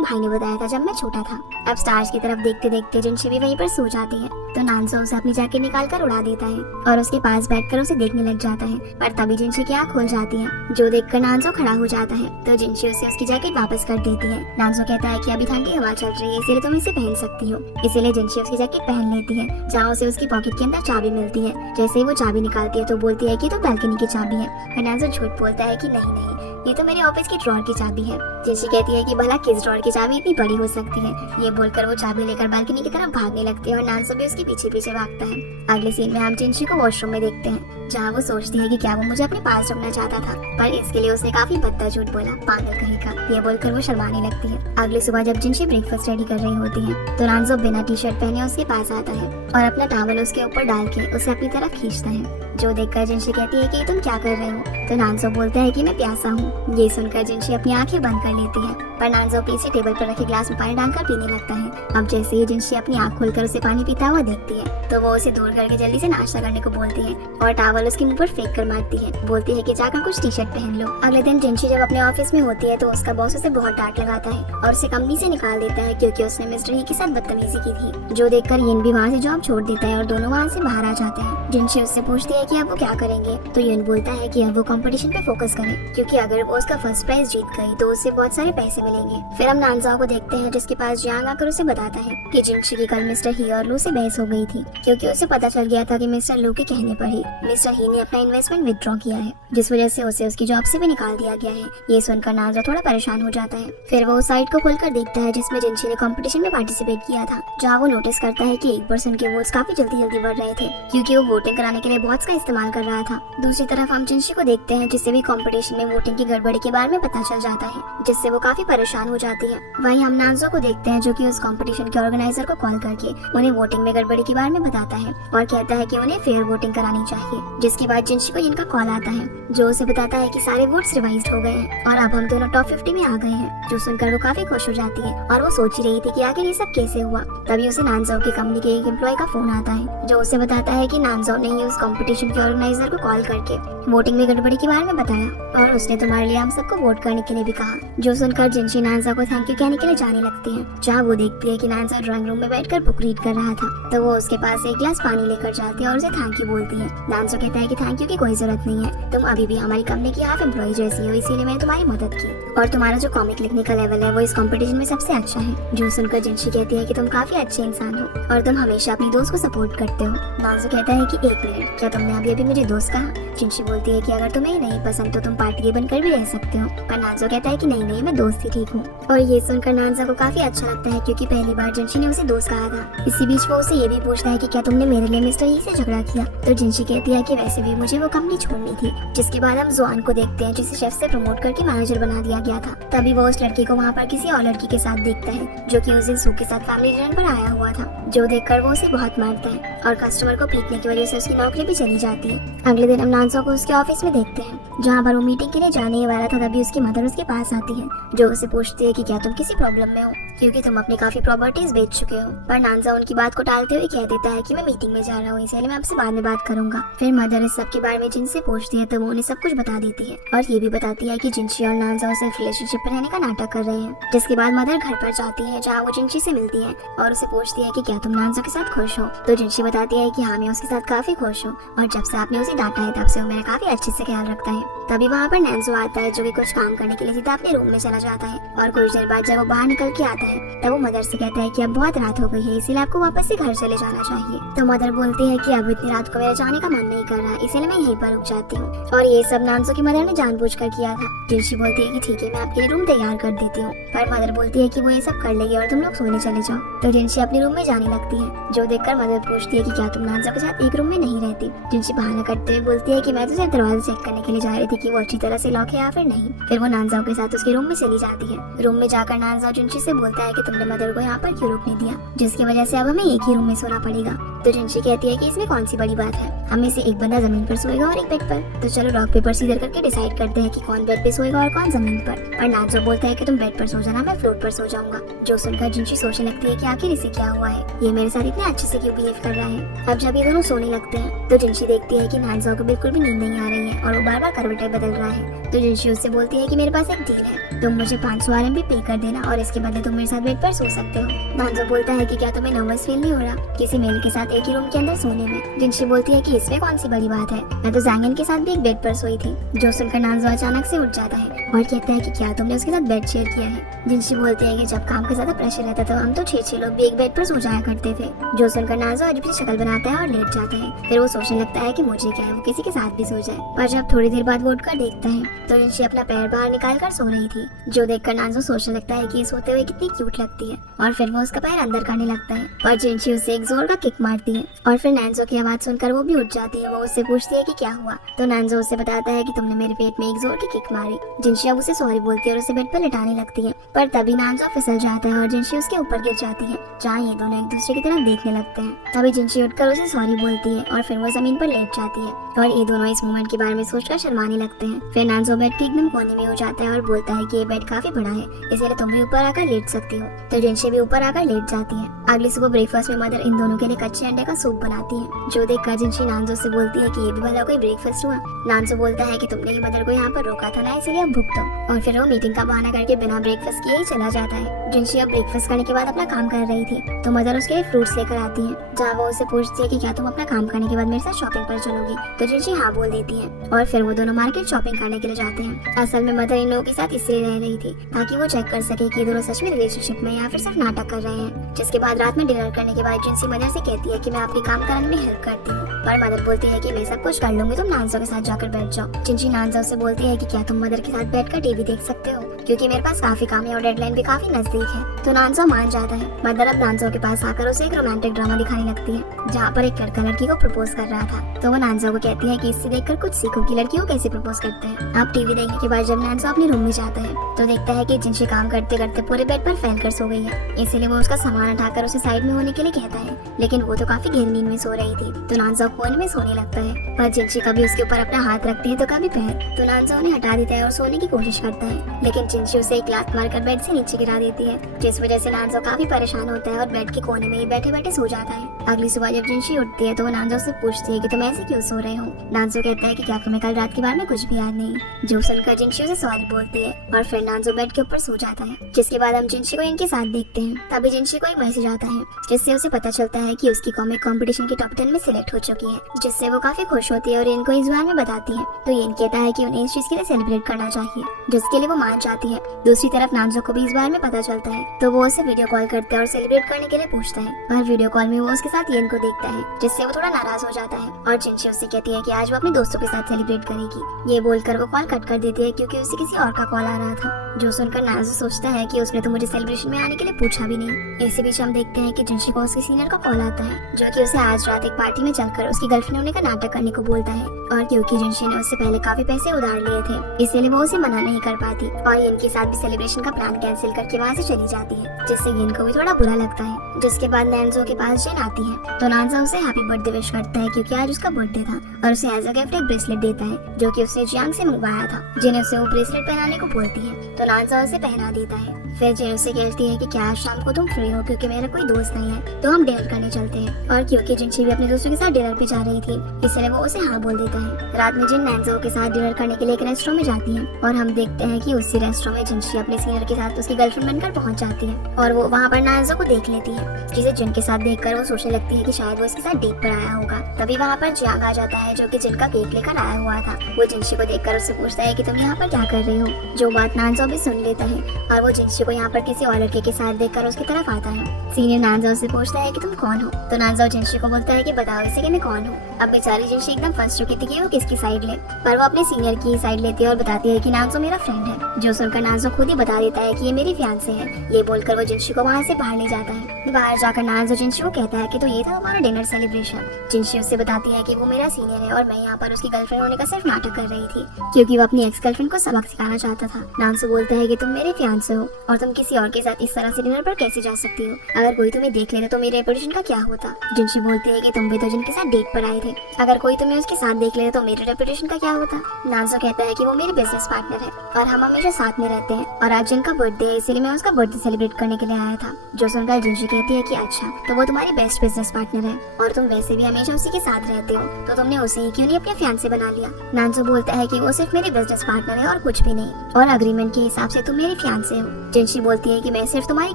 भाई ने बताया था जब मैं छोटा था। अब स्टार्स की तरफ देखते देखते जिनशी भी वहीं पर सो जाती है, तो नानजो उसे अपनी जैकेट निकाल कर उड़ा देता है और उसके पास बैठकर उसे देखने लग जाता है। पर तभी जिनशी की आँख खुल जाती है। जो देखकर नानजो खड़ा हो जाता है, तो जिनशी उसे उसकी जैकेट वापस कर देती है। नानजो कहता है कि अभी ठंडी हवा चल रही है, इसीलिए तुम इसे पहन सकती हो। इसीलिए जिनशी उसकी जैकेट पहन लेती है, जहाँ उसे उसकी पॉकेट के अंदर चाबी मिलती है। जैसे ही वो चाबी निकालती है तो बोलती है कि तो बैल्कनी की चाबी है। पर नानजो झूठ बोलता है कि नहीं, ये तो मेरे ऑफिस की ड्रॉर की चाबी है। जिनशी कहती है कि भला किस ड्रॉर की चाबी इतनी बड़ी हो सकती है। ये बोलकर वो चाबी लेकर बालकनी की तरफ भागने लगती है और नानजो भी उसके पीछे पीछे भागता है। अगले सीन में हम जिनशी को वॉशरूम में देखते हैं, जहाँ वो सोचती है कि क्या वो मुझे अपने पास रखना चाहता था, पर इसके लिए उसने काफी भद्दा झूठ बोला, पागल कहीं का। ये बोलकर वो शर्माने लगती है। अगली सुबह जब जिनशी ब्रेकफास्ट रेडी कर रही होती है, तो नानजो बिना टी शर्ट पहने उसके पास आता है और अपना टॉवल उसके ऊपर डाल के उसे अपनी तरफ खींचता है। जो देखकर जिनशी कहती है कि तुम क्या कर रहे हो, तो नानजो बोलता है कि मैं प्यासा हूँ। ये सुनकर जिनशी अपनी आंखें बंद कर लेती है, पर नानजो पीछे टेबल पर रखे ग्लास में पानी डालकर पीने लगता है। अब जैसे ही जिनशी अपनी आंख खोलकर उसे पानी पीता हुआ देखती है, तो वो उसे दूर करके जल्दी से नाश्ता करने को बोलती है और टॉवल उसके मुंह पर फेंक कर मारती है। बोलती है कि जाकर कुछ टी शर्ट पहन लो। अगले दिन जिनशी जब अपने ऑफिस में होती है, तो उसका बॉस उसे बहुत डांट लगाता है और उसे कंपनी से निकाल देता है, क्योंकि उसने मिस्टर ही के साथ बदतमीजी की थी। जो देखकर यिन भी वहाँ से जॉब छोड़ देता है और दोनों वहाँ से बाहर आ जाते हैं। जिनशी उससे पूछती है कि अब वो क्या करेंगे, तो यिन बोलता है कि अब वो कंपटीशन पे फोकस करे, क्योंकि अगर वो उसका फर्स्ट प्राइज जीत गई तो उसे बहुत सारे पैसे मिलेंगे। फिर हम नानजाओ को देखते हैं, जिसके पास जियांग आकर उसे बताता है कि जिनशी की कल मिस्टर ही और लू से बहस हो गई थी, क्योंकि उसे पता चल गया था कि मिस्टर लू के कहने पर ही मिस्टर ही ने अपना इन्वेस्टमेंट विथड्रॉ किया है, जिस वजह से उसे उसकी जॉब से भी निकाल दिया गया है। ये सुनकर नानजाओ थोड़ा परेशान हो जाता है। फिर वो उस साइट को खोलकर देखता है जिसमें जिनशी ने कंपटीशन में पार्टिसिपेट किया था, जहाँ वो नोटिस करता है कि 1% के वोट्स काफी जल्दी बढ़ रहे थे, क्योंकि वो वोटिंग कराने के लिए बॉट्स का इस्तेमाल कर रहा था। दूसरी तरफ हम जिनशी को देखते हैं, जिससे भी कंपटीशन में वोटिंग की गड़बड़ी के बारे में पता चल जाता है, जिससे वो काफी परेशान हो जाती है। वहीं हम नानजो को देखते हैं, जो कि उस कंपटीशन के ऑर्गेनाइजर को कॉल करके उन्हें वोटिंग में गड़बड़ी के बारे में बताता है और कहता है कि उन्हें फेयर वोटिंग करानी चाहिए। जिसके बाद जिनशी को इनका कॉल आता है, जो उसे बताता है कि सारे वोट्स रिवाइज्ड हो गए हैं और अब हम दोनों टॉप 50 में आ गए हैं। जो सुनकर वो काफी खुश हो जाती है और वो सोच रही थी कि आखिर ये सब कैसे हुआ। तभी उसे नानजो की कंपनी के एक एम्प्लॉय का फोन आता है, जो उसे बताता है कि नानजो ने उस कंपटीशन के ऑर्गेनाइजर को कॉल करके वोटिंग में गड़बड़ी के बारे में बताया और उसने तुम्हारे लिए हम सबको वोट करने के लिए भी कहा। जो सुनकर जिनशी नानजा को थैंक यू कहने के लिए जाने लगती है, जहाँ वो देखती है कि नानजा ड्राइंग रूम में बैठकर बुक रीड कर रहा था, तो वो उसके पास एक गिलास पानी लेकर जाती है और उसे थैंक यू बोलती है। नानजा कहता है कि थैंक यू की कोई जरूरत नहीं है, तुम अभी भी हमारी कंपनी की हाफ एम्प्लॉय जैसी हो, इसीलिए मैंने तुम्हारी मदद की और तुम्हारा जो कॉमिक लिखने का लेवल है वो इस कंपटीशन में सबसे अच्छा है। जो सुनकर जिनशी कहती है कि तुम काफी अच्छे इंसान हो और तुम हमेशा अपनी दोस्त को सपोर्ट करते हो। नानजा कहता है कि 1 मिनट, क्या तुमने अभी अभी मुझे दोस्त कहा? जिनशी बोलती है कि अगर तुम्हें नहीं पसंद तो तुम पार्टी बनकर भी रह सकते हो, पर नानजा कहता है कि नहीं मैं दोस्त ही ठीक हूँ। और ये सुनकर नानजा को काफी अच्छा लगता है, क्योंकि पहली बार जिनशी ने उसे दोस्त कहा था। इसी बीच वो उसे ये भी पूछता है कि क्या तुमने मेरे लिए मिस्टर ही से झगड़ा किया? तो जिनशी कहती है कि वैसे भी मुझे वो कंपनी छोड़नी थी। जिसके बाद हम जुआन को देखते हैं, जिसे शेफ से प्रमोट करके मैनेजर बना दिया गया था। तभी वो उस लड़की को वहाँ पर किसी और लड़की के साथ देखता है, जो कि उस दिन सू के साथ फैमिली डिनर पर आया हुआ था। जो देखकर वो उसे बहुत मारता है और कस्टमर को पीटने की वजह से उसकी नौकरी भी चली जाती है। अगले दिन हम नानजा को उसके ऑफिस में देखते हैं, जहाँ पर वो मीटिंग के लिए जाने वाला था। तभी उसकी मदर उसके पास आती है, जो उसे पूछती है कि क्या तुम किसी प्रॉब्लम में हो, क्योंकि तुम अपनी काफी प्रॉपर्टीज बेच चुके हो। पर नानजा उनकी बात को टालते हुए कह देता है कि मैं मीटिंग में जा रहा हूँ, इसलिए मैं आपसे बाद में बात करूंगा। फिर मदर इस सब के बारे में जिनसे पूछती है, तो वो उन्हें सब कुछ बता देती है और ये भी बताती है कि जिनशी और नानजा सिर्फ रिलेशनशिप पर रहने का नाटक कर रहे हैं। जिसके बाद मदर घर पर जाती है, जहाँ वो जिनशी से मिलती है और उसे पूछती है कि क्या तुम नानजा के साथ खुश हो? तो जिनशी बताती है कि हाँ, मैं उसके साथ काफी खुश हूँ और जब से आपने उसे डांटा है तब से वो मेरा काफी अच्छे से ख्याल रखता है। तभी वहाँ पर नैन्जो आता है, जो कि कुछ काम करने के लिए सीधा अपने रूम में चला जाता है और कुछ देर बाद जब वो बाहर निकल के आता है, तब वो मदर से कहता है कि अब बहुत रात हो गई है, इसीलिए आपको वापस से घर चले जाना चाहिए। तो मदर मदर बोलती है कि अब इतनी रात को मेरा जाने का मन नहीं कर रहा, इसलिए मैं यहीं पर रुक जाती हूँ। और ये सब नानजो की मदर ने जानबूझकर किया था। जिनशी बोलती है कि ठीक है, मैं आपके लिए रूम तैयार कर देती हूँ, पर मदर बोलती है कि वो ये सब कर लेगी और तुम लोग सोने चले जाओ। तो जिनशी अपने रूम में जाने लगती है, जो देखकर मदर पूछती है कि क्या तुम नानजो के साथ एक रूम में नहीं रहती। जिनशी बहाना करते हुए बोलती है कि मैं तो सिर्फ दरवाजा चेक करने के लिए जा रही थी कि वो अच्छी तरह से लॉक है या फिर नहीं। फिर वो नानजाओ के साथ उसके रूम में चली जाती है। रूम में जाकर नानजाओ जिनशी से बोलता है कि तुमने मदर को यहाँ पर क्यों रुकने दिया, जिसकी वजह से अब हमें एक ही रूम में सोना पड़ेगा। तो जिनशी कहती है कि इसमें कौन सी बड़ी बात है, हमें से एक बंदा जमीन पर सोएगा और एक बेड पर। तो चलो रॉक पेपर सीजर करके डिसाइड करते हैं कि कौन बेड पे सोएगा और कौन जमीन पर नानजाओ बोलता है कि तुम बेड पर सो जाना, मैं फ्लोर पर सो जाऊंगा। जो सुनकर जिनशी सोचने लगती है कि आखिर इसे क्या हुआ है, ये मेरे साथ इतने अच्छे से क्यों बिहेव कर रहा है। अब जब ये दोनों सोने लगते हैं तो जिनशी देखती है कि नानजाओ को बिल्कुल भी नींद नहीं आ रही है और वो बार बार करवटें बदल रहा है। तो जिनशी उससे बोलती है कि मेरे पास एक डील है, तुम मुझे 500 RMB पे कर देना और इसके बदले तुम मेरे साथ बेड पर सो सकते हो। नानजाओ बोलता है कि क्या तुम्हें नर्वस फील नहीं हो रहा किसी मेल के साथ एक ही रूम के अंदर सोने में। जिनशी बोलती है कि इसमें कौन सी बड़ी बात है, मैं तो जैंगन के साथ भी एक बेड पर सोई थी। जो सुनकर नानजाओ अचानक से उठ जाता है और कहता है कि क्या तुमने उसके साथ बेड शेयर किया है। जिनशी बोलती है कि जब काम का ज्यादा प्रेशर रहता था हम तो 6 लोग भी एक बेड पर सो जाया करते थे। जो सुनकर नानजाओ अजीब सी शक्ल बनाता है और लेट जाता है। फिर वो सोचने लगता है कि मुझे क्या है, वो किसी के साथ भी सो जाए। पर जब थोड़ी देर बाद वो उठकर देखता है तो जिनशी अपना पैर बाहर निकाल कर सो रही थी। जो देखकर नानजाओ सोचने लगता है कि सोते हुए कितनी क्यूट लगती है और फिर वो उसका पैर अंदर करने लगता है। पर जिनशी उसे एक जोर का किक मारती है और फिर नानजाओ की आवाज सुनकर वो भी उठ जाती है। वो उससे पूछती है कि क्या हुआ। तो नानजाओ उसे बताता है कि तुमने मेरे पेट में एक जोर की किक मारी। जिनशी अब उसे सॉरी बोलती है और उसे बेड पर लिटाने लगती है, पर तभी नानजाओ फिसल जाता है और जिनशी उसके ऊपर गिर जाती है, जहाँ ये दोनों एक दूसरे की तरफ देखने लगते हैं। तभी जिनशी उठकर उसे सॉरी बोलती है और फिर वो जमीन पर लेट जाती है और ये दोनों इस मोमेंट के बारे में सोचकर शर्माने लगते हैं। फिर नानजाओ बेड के एकदम कोने में हो जाता है और बोलता है कि ये बेड काफी बड़ा है, इसलिए तुम भी ऊपर आकर लेट सकती हो। तो जिनशी भी ऊपर आकर लेट जाती है। अगली सुबह ब्रेकफास्ट में मदर इन दोनों के लिए कच्चे अंडे का सूप बनाती है। जो देखकर जिनशी नानजाओ से बोलती है कि ये भी भला कोई ब्रेकफास्ट हुआ। नानजाओ बोलता है कि तुमने ही मदर को यहाँ पर रोका था ना, इसलिए अब भुगतो। और फिर वो मीटिंग का बहाना करके बिना ब्रेकफास्ट किए ही चला जाता है। जिनशी अब ब्रेकफास्ट करने के बाद अपना काम कर रही थी तो मदर उसके लिए फ्रूट्स लेकर आती है, जहाँ वो उससे पूछती है कि क्या तुम अपना काम करने के बाद मेरे साथ शॉपिंग पर चलोगी। तो जिनशी हाँ बोल देती है और फिर वो दोनों मार्केट शॉपिंग करने के लिए जाते हैं। असल में मदर इन लोगों के साथ इसलिए रह रही थी ताकि वो चेक कर सके कि दोनों सच में रिलेशनशिप में या फिर सिर्फ नाटक कर रहे हैं। जिसके बाद रात में डिनर करने के बाद जिनसी मदर से कहती है कि मैं आपके काम करने में हेल्प करती हूँ, पर मदर बोलती है कि मैं सब कुछ कर लूंगी, तुम नानजाओ के साथ जाकर बैठ जाओ। जिनशी नानजाओ से बोलती है कि क्या तुम मदर के साथ बैठकर टीवी देख सकते हो, क्योंकि मेरे पास काफी काम है और डेडलाइन भी काफी नजदीक है। तो नानजाओ मान जाता है। मदर अब नानजाओ के पास आकर उसे एक रोमांटिक ड्रामा दिखाने लगती है, जहाँ पर एक लड़का लड़की को प्रपोज कर रहा था। तो वो नानजाओ को कहती है कि इससे देखकर कुछ सीखो कि लड़की को कैसे प्रपोज करते हैं। अब टीवी देखने के बाद जब नानजाओ अपने रूम में जाता है तो देखता है कि जिनशी काम करते करते पूरे बेड पर फैल कर सो गई है, इसीलिए वो उसका सामान उठाकर उसे साइड में होने के लिए कहता है, लेकिन वो तो काफी गहरी नींद में सो रही थी। तो नानजाओ कोने में सोने लगता है, पर जिनशी कभी उसके ऊपर अपना हाथ रखती है तो कभी पैर। तो नानजाओ उन्हें हटा देता है और सोने की कोशिश करता है, लेकिन जिनशी उसे एक लात मारकर बेड से नीचे गिरा देती है, जिस वजह से नानजाओ काफी परेशान होता है और बेड के कोने में ही बैठे बैठे सो जाता है। अगली सुबह जब जिनशी उठती है तो वो नानजाओ से पूछती है कि तुम ऐसे क्यों सो रहे हो। नानजाओ कहता है कि क्या तुम्हें कल रात के बारे में कुछ भी याद नहीं। जो सुनकर जिनशी उसे सॉरी बोलती है और फिर नानजाओ बेड के ऊपर सो जाता है। जिसके बाद हम जिनशी को इनके साथ देखते हैं। तभी जिनशी को एक मैसेज आता है जिससे उसे पता चलता है कि उसकी कॉमिक कंपटीशन की टॉप 10 में सिलेक्ट हो चुकी है, जिससे वो काफी खुश होती है और इनको इस बारे में बताती है। तो ये कहता है कि उन्हें इस चीज के लिए सेलिब्रेट करना चाहिए, जिसके लिए वो मान जाती है। दूसरी तरफ नानजाओ को भी इस बारे में पता चलता है तो वो उसे वीडियो कॉल करता है और सेलिब्रेट करने के लिए पूछता है, पर वीडियो कॉल में वो उसके साथ येन को देखता है, जिससे वो थोड़ा नाराज हो जाता है और जिनशी उससे कहती है कि आज वो अपने दोस्तों के साथ सेलिब्रेट करेगी। ये बोलकर वो कॉल कट कर देती है क्योंकि उसे किसी और का कॉल आ रहा था। जो सुनकर नानजाओ सोचता है कि उसने तो मुझे सेलिब्रेशन में आने के लिए पूछा भी नहीं। इसी बीच हम देखते हैं कि जिनशी को उसके सीनियर का कॉल आता है, जो कि उसे आज रात एक पार्टी में चलकर उसकी गर्लफ्रेंड होने का नाटक करने को बोलता है। और क्योंकि जिनशी ने उससे पहले काफी पैसे उधार लिए थे, इसलिए वो उसे मना नहीं कर पाती और येन के साथ भी सेलिब्रेशन का प्लान कैंसिल करके वहाँ से चली जाती है, जिससे येन को भी थोड़ा बुरा लगता है। जिसके बाद नानजाओ के पास जेन आती है तो नानजाओ उसे हैप्पी बर्थडे विश करता है क्योंकि आज उसका बर्थडे था और उसे एज अ गिफ्ट एक ब्रेसलेट देता है, जो कि उसने जियांग से मंगवाया था। जेन उसे वो ब्रेसलेट पहनाने को बोलती है तो नानजाओ उसे पहना देता है। फिर जेन उसे कहती है कि क्या आज शाम को तुम फ्री हो, क्योंकि मेरा कोई दोस्त नहीं है तो हम डिनर करने चलते हैं। और क्योंकि जिनशी भी अपने दोस्तों के साथ डिनर पे जा रही थी, इसलिए वो उसे हाँ बोल देता है। रात में जिन नानजाओ के साथ डिनर करने के लिए एक रेस्टोरेंट में जाती है और हम देखते हैं कि उसी रेस्टोरेंट में जिनशी अपने सीनियर के साथ उसकी गर्लफ्रेंड बनकर पहुंच जाती है और वो वहाँ पर नानजाओ को देख लेती है, जिसे जिन के साथ देखकर वो सोचने लगती है कि शायद वो इसके साथ डेट पर आया होगा। तभी वहाँ पर जियांग आ जाता है, जो कि जिनका केक लेकर आया हुआ था। वो जिनशी को देखकर उससे पूछता है कि तुम यहाँ पर क्या कर रही हो, जो बात नानजाओ भी सुन लेता है और वो जिनशी को वो यहाँ पर किसी और लड़के के साथ देखकर उसकी तरफ आता है। सीनियर नानजाओ से पूछता है कि तुम कौन हो, तो नानजाओ जिनशी को बोलता है कि बताओ इसे कि मैं कौन हूँ। अब बेचारी जिनशी एकदम फंस चुकी थी कि वो किसकी साइड ले, पर वो अपने सीनियर की साइड लेती है और बताती है कि नानजो मेरा फ्रेंड है। जो सुनकर नानजो खुद ही बता देता है कि ये मेरी फियांसे है। ये बोलकर वो जिनशी को वहाँ से बाहर ले जाता है। बाहर जाकर नानजो जिनशी को कहता है कि तो ये था हमारा डिनर सेलिब्रेशन। जिनशी उससे बताती है कि वो मेरा सीनियर है और मैं यहाँ पर उसकी गर्लफ्रेंड होने का सिर्फ नाटक कर रही थी, क्योंकि वो अपनी एक्स गर्लफ्रेंड को सबक सिखाना चाहता था। नानजो बोलता है कि तुम मेरे फियांसे हो और तुम किसी और के साथ इस तरह से डिनर पर कैसे जा सकती हो। अगर कोई तुम्हें देख लेता तो मेरे रेपुटेशन का क्या होता। जिनशी बोलती है कि तुम भी तो जिनके साथ डेट पर आए थे, अगर कोई तुम्हें उसके साथ देख लेता तो मेरे रेपुटेशन का क्या होता। नानजो कहता है कि वो मेरे बिजनेस पार्टनर है और हम हमेशा साथ में रहते हैं और आज जिनका बर्थडे है इसीलिए मैं उसका बर्थडे सेलिब्रेट करने के लिए आया था। जो सुनकर जिनशी कहती है कि अच्छा तो वो तुम्हारी बेस्ट बिजनेस पार्टनर है और तुम वैसे भी हमेशा उसी के साथ रहते हो, तो तुमने उसे ही क्यों नहीं अपने फियांसे बना लिया। नानजो बोलता है कि वो सिर्फ मेरी बिजनेस पार्टनर है और कुछ भी नहीं, और अग्रीमेंट के हिसाब से तुम मेरी फियांसे हो। जिनशी बोलती है कि मैं सिर्फ तुम्हारी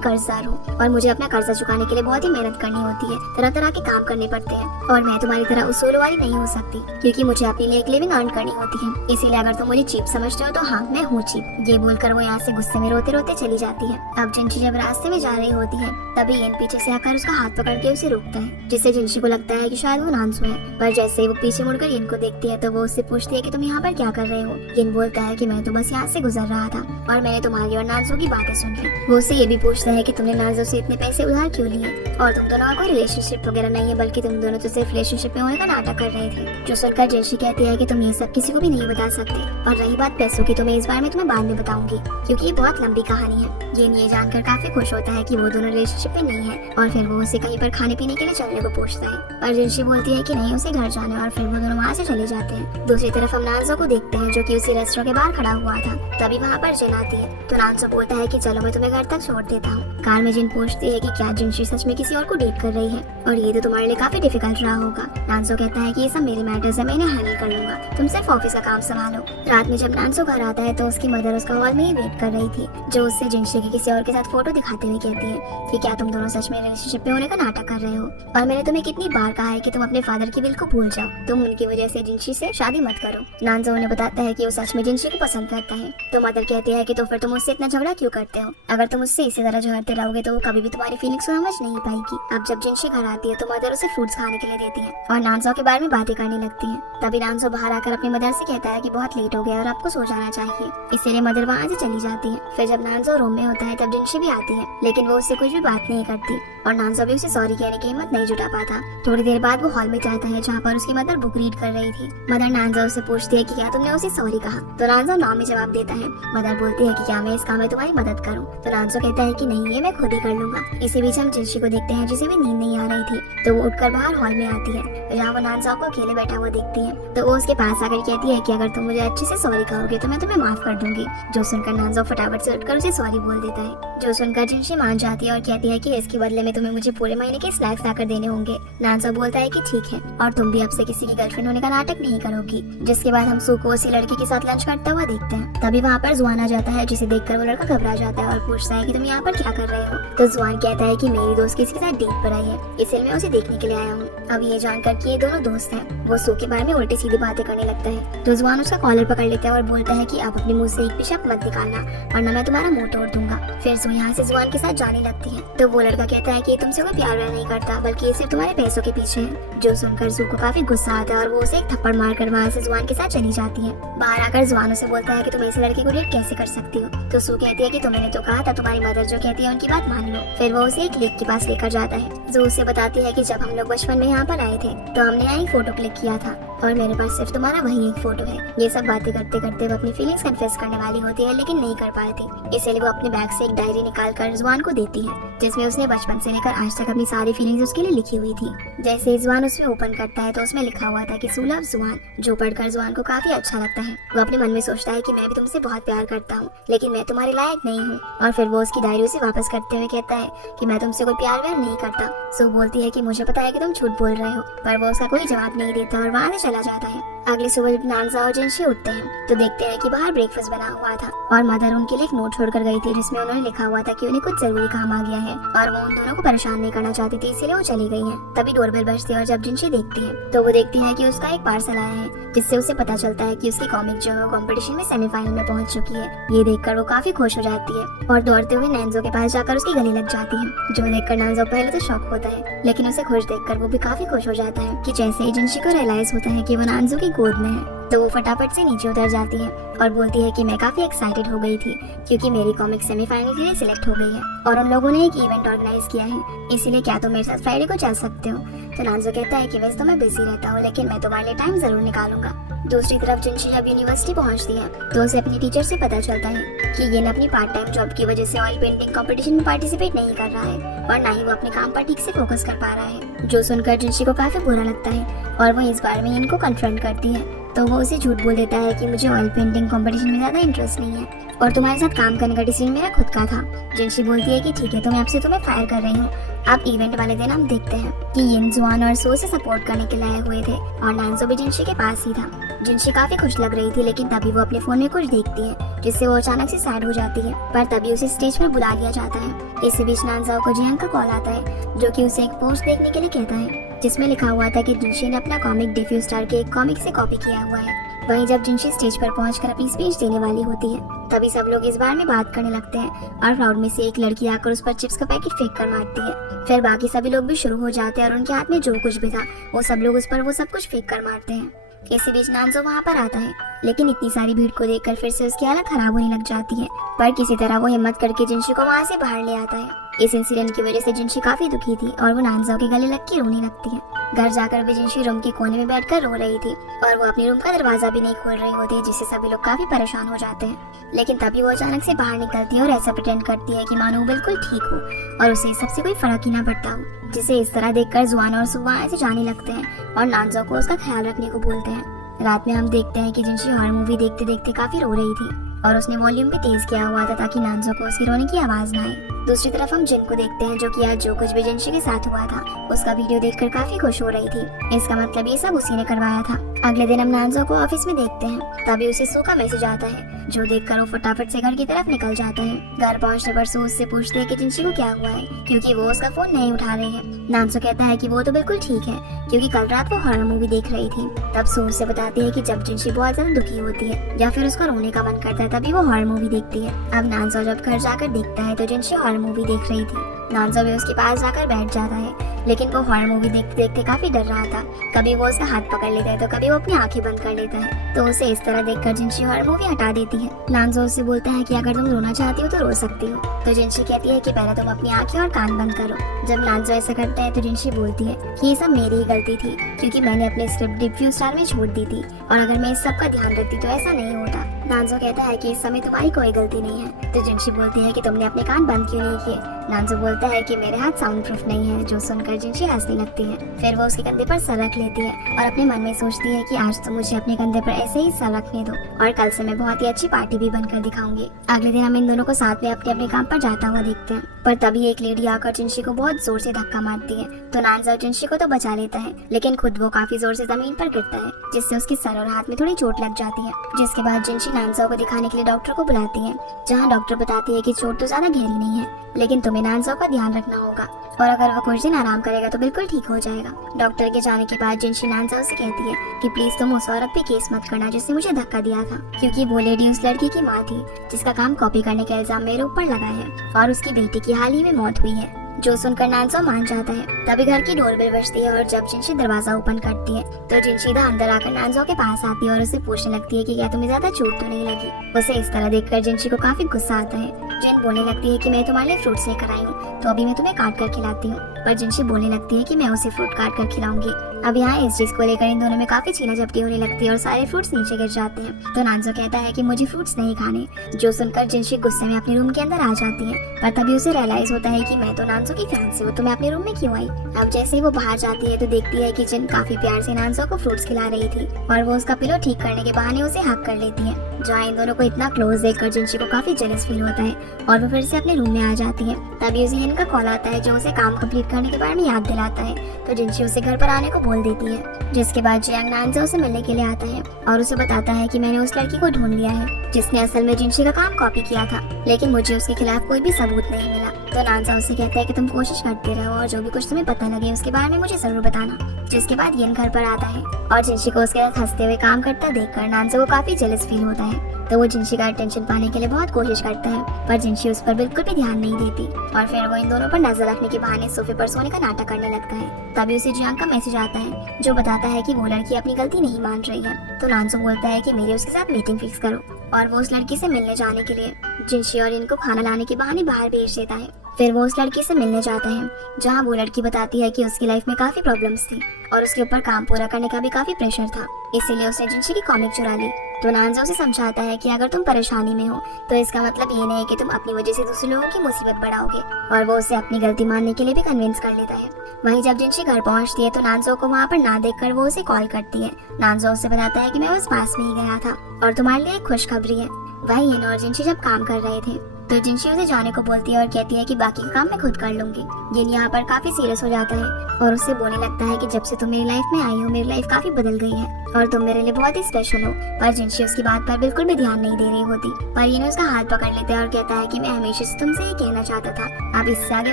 कर्जदार हूँ और मुझे अपना कर्जा चुकाने के लिए बहुत ही मेहनत करनी होती है, तरह तरह के काम करने पड़ते हैं और मैं तुम्हारी तरह उसूल वाली नहीं हो सकती, क्योंकि मुझे अपने लिए एक लिविंग अर्न करनी होती है। इसीलिए अगर तुम मुझे चीप समझते हो तो हाँ मैं हूँ चीप। ये बोलकर वो यहाँ से गुस्से में रोते रोते चली जाती है। अब जिनशी जब रास्ते में जा रही होती है तभी इन पीछे से आकर उसका हाथ पकड़ के उसे रोकता है, जिससे जिनशी को लगता है कि शायद वो नानजो है। पर जैसे ही वो पीछे मुड़कर इनको देखती है तो वो उससे पूछती है कि तुम यहाँ पर क्या कर रहे हो। इन बोलता है कि मैं तो बस यहाँ से गुजर रहा था और मैंने तुम्हारी और नानजो की बातें सुन ली। वो उससे ये भी पूछता है कि तुमने नानजो से इतने पैसे उधार क्यों लिए और तुम दोनों का कोई रिलेशनशिप वगैरह नहीं है, बल्कि तुम दोनों तो सिर्फ रिलेशनशिप में होने का नाटक कर रहे थे। जो सुनकर जिनशी कहती है कि तुम ये सब किसी को भी नहीं बता सकते, और रही बात पैसों की तो मैं इस बारे में तुम्हें बाद में बताऊंगी, क्योंकि ये बहुत लंबी कहानी है। ये जानकर काफी खुश होता है कि वो दोनों रिलेशनशिप में नहीं है और फिर वो उसे कहीं पर खाने पीने के लिए चलने को पूछता है, पर जिनशी बोलती है कि नहीं उसे घर जाना है और फिर वो दोनों वहाँ से चले जाते हैं। दूसरी तरफ हम नानजो को देखते हैं जो कि उसी रेस्टोरेंट के बाहर खड़ा हुआ था। तभी वहाँ पर जिन आती है तो नानजो बोलता है कि चलो मैं तुम्हें घर तक छोड़ देता हूँ। कार में जिन पूछती है कि क्या जिनशी सच में किसी और को डेट कर रही है और ये तो तुम्हारे लिए काफी डिफिकल्ट रहा होगा। नानजो कहता है कि ये सब मेरे मैटर्स है, मैं इन्हें हैंडल कर लूंगा, तुम सिर्फ ऑफिस का काम संभालो। रात में जब नानजो घर आता है तो उसकी मदर उसका हॉल में ही वेट कर रही थी, जो उससे जिनशी की किसी और के साथ फोटो दिखाते हुए कहती है कि क्या तुम दोनों सच में रिलेशनशिप में होने का नाटक कर रहे हो, और मैंने तुम्हें कितनी बार कहा है कि तुम अपने फादर की विल को भूल जाओ, तुम उनकी वजह से जिनशी से शादी मत करो। नानजो उन्हें बताता है कि वो सच में जिनशी को पसंद करता है। तो मदर कहती है कि तो फिर तुम उससे इतना झगड़ा क्यों करते हो, अगर तुम उससे इसी तरह झगड़ते रहोगे तो वो कभी भी तुम्हारी फीलिंग्स को समझ नहीं पाएगी। अब जब जिनशी घर आती है तो मदर उसे फ्रूट्स खाने के लिए देती है और नानजो के बारे में बातें करने लगती है। तभी नानजो बाहर आकर अपनी मदर से कहता है कि बहुत लेट हो गया और आपको सो जाना चाहिए, इसीलिए मदर वहाँ से चली जाती है। फिर जब नानजो रूम में होता है तब जिनशी भी आती है, लेकिन वो उससे कुछ भी बात नहीं करती और नानजो भी उसे सॉरी कहने की हिम्मत नहीं जुटा पाता। थोड़ी देर बाद वो हॉल में जाता है जहाँ पर उसकी मदर बुक रीड कर रही थी। मदर नानजो से पूछती है कि क्या तुमने उसे सॉरी कहा, तो नानजो नौ में जवाब देता है। मदर बोलती है कि क्या मैं इस काम में तुम्हारी मदद करूं, तो नानजो कहता है कि नहीं ये मैं खुद ही कर लूंगा। इसी बीच हम जिनशी को देखते हैं जिसे भी नींद नहीं आ रही थी, तो वो उठकर बाहर हॉल में आती है जहाँ वो नानजो को अकेले बैठा हुआ देखती है। तो वो उसके पास आकर कहती है कि अगर तुम मुझे अच्छे से सॉरी कहोगे तो मैं तुम्हें माफ कर दूंगी। जो सुनकर नानजो फटाफट से उठकर उसे सॉरी बोल देता है। जो सुनकर जिनशी मान जाती है और कहती है कि इसके बदले में तुम्हें मुझे पूरे महीने के स्नैक्स लाकर देने होंगे। नानजो बोलता है कि ठीक है और तुम भी अब से किसी की गर्लफ्रेंड होने का नाटक नहीं करोगी। जिसके बाद हम सू को उसी लड़की के साथ लंच करता हुआ देखते हैं। तभी वहाँ पर जुआन आ जाता है, जिसे देखकर वो लड़का घबरा जाता है और पूछता है कि तुम यहाँ पर क्या कर रहे हो। तो जुआन कहता है कि मेरी दोस्त किसी के साथ डेट पर आई है, इसलिए मैं उसे देखने के लिए आया हूँ। अब ये जानकर कि ये दोनों दोस्त हैं, वो सू के बारे में उल्टी सीधी बातें करने लगता है। तो जुआन उसका कॉलर पकड़ लेता है और बोलता है कि अब अपने मुंह से एक भी शब्द मत निकालना वरना मैं तुम्हारा मुंह तोड़ दूंगा। फिर सू यहाँ से जुआन के साथ जाने लगती है। तो वो लड़का कहता है कि तुमसे कोई प्यार व्यार नहीं करता, बल्कि ये सिर्फ तुम्हारे पैसों के पीछे है। जो सुनकर जू को काफी गुस्सा आता है और वो उसे एक थप्पड़ मारकर वहाँ से जुआन के साथ चली जाती है। बाहर आकर जुआन उसे बोलता है कि तुम ऐसे लड़के को डेट कैसे कर सकती हो। तो सू कहती है कि मैंने तो कहा था तुम्हारी मदर जो कहती है उनकी बात मान लो। फिर वो उसे एक लेक के पास लेकर जाता है। जू उसे बताती है कि जब हम लोग बचपन में यहाँ पर आए थे तो हमने यहाँ एक फोटो क्लिक किया था और मेरे पास सिर्फ तुम्हारा वही एक फोटो है। ये सब बातें करते करते वो अपनी फीलिंग्स कन्फेस करने वाली होती है लेकिन नहीं कर पाती, इसलिए वो अपने बैग से एक डायरी निकाल कर जुआन को देती है जिसमें उसने बचपन से लेकर आज तक अपनी सारी फीलिंग्स उसके लिए लिखी हुई थी। जैसे ही जुआन उसमें ओपन करता है तो उसमें लिखा हुआ था कि सुलभ जुआन, जो पढ़कर जुआन को काफी अच्छा लगता है। वो अपने मन में सोचता है कि मैं भी तुमसे बहुत प्यार करता हूँ लेकिन मैं तुम्हारे लायक नहीं हूँ, और फिर वो उसकी डायरी उसे वापस करते हुए कहता है कि मैं तुमसे कोई प्यार व्यार नहीं करता। सो बोलती है कि मुझे पता है कि तुम झूठ बोल रहे हो, पर वो उसका कोई जवाब नहीं देता और वहाँ से चला जाता है। अगली सुबह जब नानजा और जिनशी उठते हैं तो देखते हैं कि बाहर ब्रेकफास्ट बना हुआ था और मदर उनके लिए एक नोट छोड़कर गई थी जिसमें उन्होंने लिखा हुआ था कि उन्हें कुछ जरूरी काम आ गया है और वो उन दोनों को परेशान नहीं करना चाहती थी, इसलिए वो चली गई हैं। तभी डोरबेल बजती है और जब जिनशी देखती है तो वो देखती है कि उसका एक पार्सल आया है जिससे उसे पता चलता है कि उसकी कॉमिक जो है वो कॉम्पिटिशन में सेमीफाइनल में पहुंच चुकी है। ये देखकर वो काफी खुश हो जाती है और दौड़ते हुए नैंजो के पास जाकर उसकी गले लग जाती है। जो देखकर नैंजो पहले तो शॉक होता है लेकिन उसे खुश देखकर वो भी काफी खुश हो जाता है कि जैसे ही जिनशी को रियलाइज होता है कि वो नानजो की गोद में है तो वो फटाफट से नीचे उतर जाती है और बोलती है कि मैं काफी एक्साइटेड हो गई थी क्योंकि मेरी कॉमिक सेमीफाइनल के लिए सिलेक्ट हो गई है और उन लोगों ने एक इवेंट ऑर्गेनाइज किया है, इसीलिए क्या तुम मेरे साथ फ्राइडे को चल सकते हो। तो नानजो कहता है कि वैसे तो मैं बिजी रहता हूँ लेकिन मैं तुम्हारे लिए टाइम जरूर निकालूंगा। दूसरी तरफ जिनशी जब यूनिवर्सिटी पहुंचती है तो उसे अपनी टीचर से पता चलता है कि ये अपनी पार्ट टाइम जॉब की वजह से ऑयल पेंटिंग कंपटीशन में पार्टिसिपेट नहीं कर रहा है और ना ही वो अपने काम पर ठीक से फोकस कर पा रहा है। जो सुनकर जिनशी को काफी बुरा लगता है और वो इस बारे में इनको कन्फ्रंट करती है तो वो उसे झूठ बोल देता है कि मुझे ऑयल पेंटिंग कंपटीशन में ज्यादा इंटरेस्ट नहीं है और तुम्हारे साथ काम करने का डिसीजन मेरा खुद का था। जिनशी बोलती है कि ठीक है तो मैं आपसे तुम्हें फायर कर रही हूँ। अब इवेंट वाले दिन हम देखते हैं कि यिन, जुआन और सो से सपोर्ट करने के लिए आए हुए थे और नानजो भी जिनशी के पास ही था। जिनशी काफी खुश लग रही थी लेकिन तभी वो अपने फोन में कुछ देखती है जिससे वो अचानक से सैड हो जाती है, पर तभी उसे स्टेज पर बुला लिया जाता है। इसी बीच नानजाओ को जियांग का कॉल आता है जो कि उसे एक पोस्ट देखने के लिए कहता है जिसमें लिखा हुआ था कि जिनशी ने अपना कॉमिक डिफ्यूज स्टार के एक कॉमिक से कॉपी किया हुआ है। वहीं जब जिनशी स्टेज पर पहुंचकर अपनी स्पीच देने वाली होती है तभी सब लोग इस बारे में बात करने लगते हैं और क्राउड में से एक लड़की आकर उस पर चिप्स का पैकेट फेंक कर मारती है। फिर बाकी सभी लोग भी शुरू हो जाते हैं और उनके हाथ में जो कुछ भी था वो सब लोग उस पर वो सब कुछ फेंक कर मारते हैं। इसी बीच नानजो वहाँ पर आता है लेकिन इतनी सारी भीड़ को देखकर फिर से उसकी हालत खराब होने लग जाती है, पर किसी तरह वो हिम्मत करके जिनशी को वहाँ से बाहर ले आता है। इस इंसिडेंट की वजह से जिनशी काफी दुखी थी और वो नानजाओ के गले लग के रोने लगती है। घर जाकर भी जिनशी रूम के कोने में बैठकर रो रही थी और वो अपने रूम का दरवाजा भी नहीं खोल रही होती जिससे सभी लोग काफी परेशान हो जाते हैं। लेकिन तभी वो अचानक से बाहर निकलती है और ऐसा प्रिटेंड करती है कि मानो बिल्कुल ठीक हो और उसे सबसे कोई फर्क ही ना पड़ता हो, जिसे इस तरह देखकर जुआन और सु वहाँ से जाने लगते हैं और नानजाओ को उसका ख्याल रखने को बोलते हैं। रात में हम देखते हैं कि जिनशी हॉरर मूवी देखते देखते काफी रो रही थी और उसने वॉल्यूम भी तेज किया हुआ था ताकि नानजो को उसके रोने की आवाज ना आए। दूसरी तरफ हम जिन को देखते हैं जो कि आज जो कुछ भी जिनशी के साथ हुआ था उसका वीडियो देखकर काफी खुश हो रही थी। इसका मतलब ये सब उसी ने करवाया था। अगले दिन हम नानजो को ऑफिस में देखते हैं तभी उसे सू का मैसेज आता है जो देखकर वो फटाफट से घर की तरफ निकल जाता है। घर पहुंचने पर सू उससे पूछती है कि जिनशी को क्या हुआ है क्योंकि वो उसका फोन नहीं उठा रही है। नानजो कहता है कि वो तो बिल्कुल ठीक है क्योंकि कल रात वो हॉरर मूवी देख रही थी। तब सू उससे बताती है कि जब जिनशी बहुत ज्यादा दुखी होती है या फिर उसका रोने का मन करता है तभी वो हॉरर मूवी देखती है। अब नानजो जब घर जाकर देखता है तो जिनशी हॉरर मूवी देख रही थी। नानजो भी उसके पास जाकर बैठ जाता है लेकिन वो हॉरर मूवी देखते देखते काफी डर रहा था। कभी वो उसका हाथ पकड़ लेता है तो कभी वो अपनी आंखें बंद कर लेता है, तो उसे इस तरह देखकर जिनशी हॉरर मूवी हटा देती है। नानजो उससे बोलता है कि अगर तुम रोना चाहती हो तो रो सकती हो, तो जिनशी कहती है कि पहले तुम अपनी आंखें और कान बंद करो। जब नानजो ऐसा करता है तो जिनशी बोलती है कि ये सब मेरी ही गलती थी क्योंकि मैंने अपने स्क्रिप्ट डिफ्यूज स्टार में छोड़ दी थी और अगर मैं इस सब का ध्यान रखती तो ऐसा नहीं होता। नानजो कहता है कि इस समय तुम्हारी कोई गलती नहीं है, तो जिनशी बोलती है कि तुमने अपने कान बंद क्यों नहीं किए। नानजो बोलता है कि मेरे हाथ साउंड प्रूफ नहीं है, जो सुनकर जिनशी हंसने लगती है। फिर वो उसके कंधे पर सर रख लेती है और अपने मन में सोचती है कि आज तो मुझे अपने कंधे पर ऐसे ही सर रखने दो और कल से मैं बहुत ही अच्छी पार्टी भी बनकर दिखाऊंगी। अगले दिन हम इन दोनों को साथ में अपने अपने काम पर जाता हुआ देखते हैं, पर तभी एक लेडी आकर जिनशी को बहुत जोर से धक्का मारती है, तो नानजो जिनशी को तो बचा लेता है लेकिन खुद वो काफी जोर से जमीन पर गिरता है जिससे उसके सर और हाथ में थोड़ी चोट लग जाती है। जिसके बाद जिनशी नानजो को दिखाने के लिए डॉक्टर को बुलाती है, जहाँ डॉक्टर बताती है कि चोट तो ज्यादा गहरी नहीं है लेकिन तुम्हें नानजो का ध्यान रखना होगा और अगर वो कुछ दिन आराम करेगा तो बिल्कुल ठीक हो जाएगा। डॉक्टर के जाने के बाद जिनशी नानजो से कहती है कि प्लीज तुम उस औरत पे केस मत करना जिसने मुझे धक्का दिया था, क्योंकि वो लेडी उस लड़की की माँ थी जिसका काम कॉपी करने का इल्जाम मेरे ऊपर लगा है और उसकी बेटी की हाल ही में मौत हुई है। जो सुनकर नानजो मान जाता है। तभी घर की डोरबेल बजती है और जब जिनशी दरवाजा ओपन करती है तो जिनशीदा अंदर आकर नानजो के पास आती है और उसे पूछने लगती है कि क्या तुम्हें ज्यादा चोट तो नहीं लगी। उसे इस तरह देखकर जिनशी को काफी गुस्सा आता है। जिन बोलने लगती है कि मैं तुम्हारे लिए फ्रूट्स लेकर आई हूँ तो अभी मैं तुम्हें काट कर खिलाती हूँ, पर जिनशी बोलने लगती है कि मैं उसे फ्रूट काट कर खिलाऊंगी। अब यहाँ इस चीज को लेकर इन दोनों में काफी छीना झपटी होने लगती है और सारे फ्रूट्स नीचे गिर जाते हैं। तो नानजो कहता है कि मुझे फ्रूट्स नहीं खाने, जो सुनकर जिनशी गुस्से में अपने रूम के अंदर आ जाती है, पर तभी उसे रियलाइज होता है कि मैं तो नानजो की फैंसी हूँ तो मैं अपने रूम में क्यों आई। अब जैसे ही वो बाहर जाती है तो देखती है कि जिन काफी प्यार से नानजो को फ्रूट्स खिला रही थी और वो उसका पिलो ठीक करने के बहाने उसे हक कर लेती है। जहाँ इन दोनों को इतना क्लोज देखकर जिनशी को काफी जेलस फील होता है और वो फिर से अपने रूम में आ जाती है। तभी उसे ये यन का कॉल आता है जो उसे काम कंप्लीट करने के बारे में याद दिलाता है। तो जिनशी उसे घर पर आने को बोल देती है, जिसके बाद जियांग नानजा उसे मिलने के लिए आता है और उसे बताता है कि मैंने उस लड़की को ढूंढ लिया है जिसने असल में जिनशी का काम कॉपी किया था, लेकिन मुझे उसके खिलाफ कोई भी सबूत नहीं मिला। तो नानजा उसे कहता है कि तुम कोशिश करते रहो और जो भी कुछ तुम्हें पता लगे उसके बारे में मुझे जरूर बताना। जिसके बाद यन घर पर आता है और जिनशी को उसके साथ हंसते हुए काम करता देखकर नानजा को काफी जेलस फील होता है। तो वो जिनशी का अटेंशन पाने के लिए बहुत कोशिश करता है, पर जिनशी उस पर बिल्कुल भी ध्यान नहीं देती और फिर वो इन दोनों पर नजर रखने के बहाने सोफे पर सोने का नाटक करने लगता है। तभी उसे जियांग का मैसेज आता है जो बताता है कि वो लड़की अपनी गलती नहीं मान रही है। तो नानजो बोलता है कि मेरे उसके साथ मीटिंग फिक्स करो और वो उस लड़की से मिलने जाने के लिए जिनशी और इनको खाना लाने के बहाने बाहर भेज देता है। फिर वो उस लड़की से मिलने जाता है जहाँ वो लड़की बताती है कि उसकी लाइफ में काफी प्रॉब्लम्स थी और उसके ऊपर काम पूरा करने का भी काफी प्रेशर था, इसीलिए उसने जिनशी की कॉमिक चुरा ली। तो नानजा उसे समझाता है कि अगर तुम परेशानी में हो तो इसका मतलब ये नहीं कि तुम अपनी वजह से दूसरे लोगों की मुसीबत बढ़ाओगे, और वो उसे अपनी गलती मानने के लिए भी कन्विंस कर लेता है। वहीं जब जिनशी घर पहुंचती है तो नानजो को वहाँ पर ना देखकर वो उसे कॉल करती है। नानजो उसे बताता है कि मैं बस पास में ही गया था और तुम्हारे लिए एक खुशखबरी है। वहीं यन और जिनशी जब काम कर रहे थे तो जिनशी उसे जाने को बोलती है और कहती है कि बाकी का काम मैं खुद कर लूंगी। यन यहाँ पर काफी सीरियस हो जाता है और उससे बोलने लगता है कि जब से तुम मेरी लाइफ में आई हो मेरी लाइफ काफी बदल गई है और तुम मेरे लिए बहुत ही स्पेशल हो। पर जिनशी उसकी बात पर बिल्कुल भी ध्यान नहीं दे रही होती, पर यन उसका हाथ पकड़ लेता है और कहता है कि मैं हमेशा से तुमसे ये कहना चाहता था। अब इससे आगे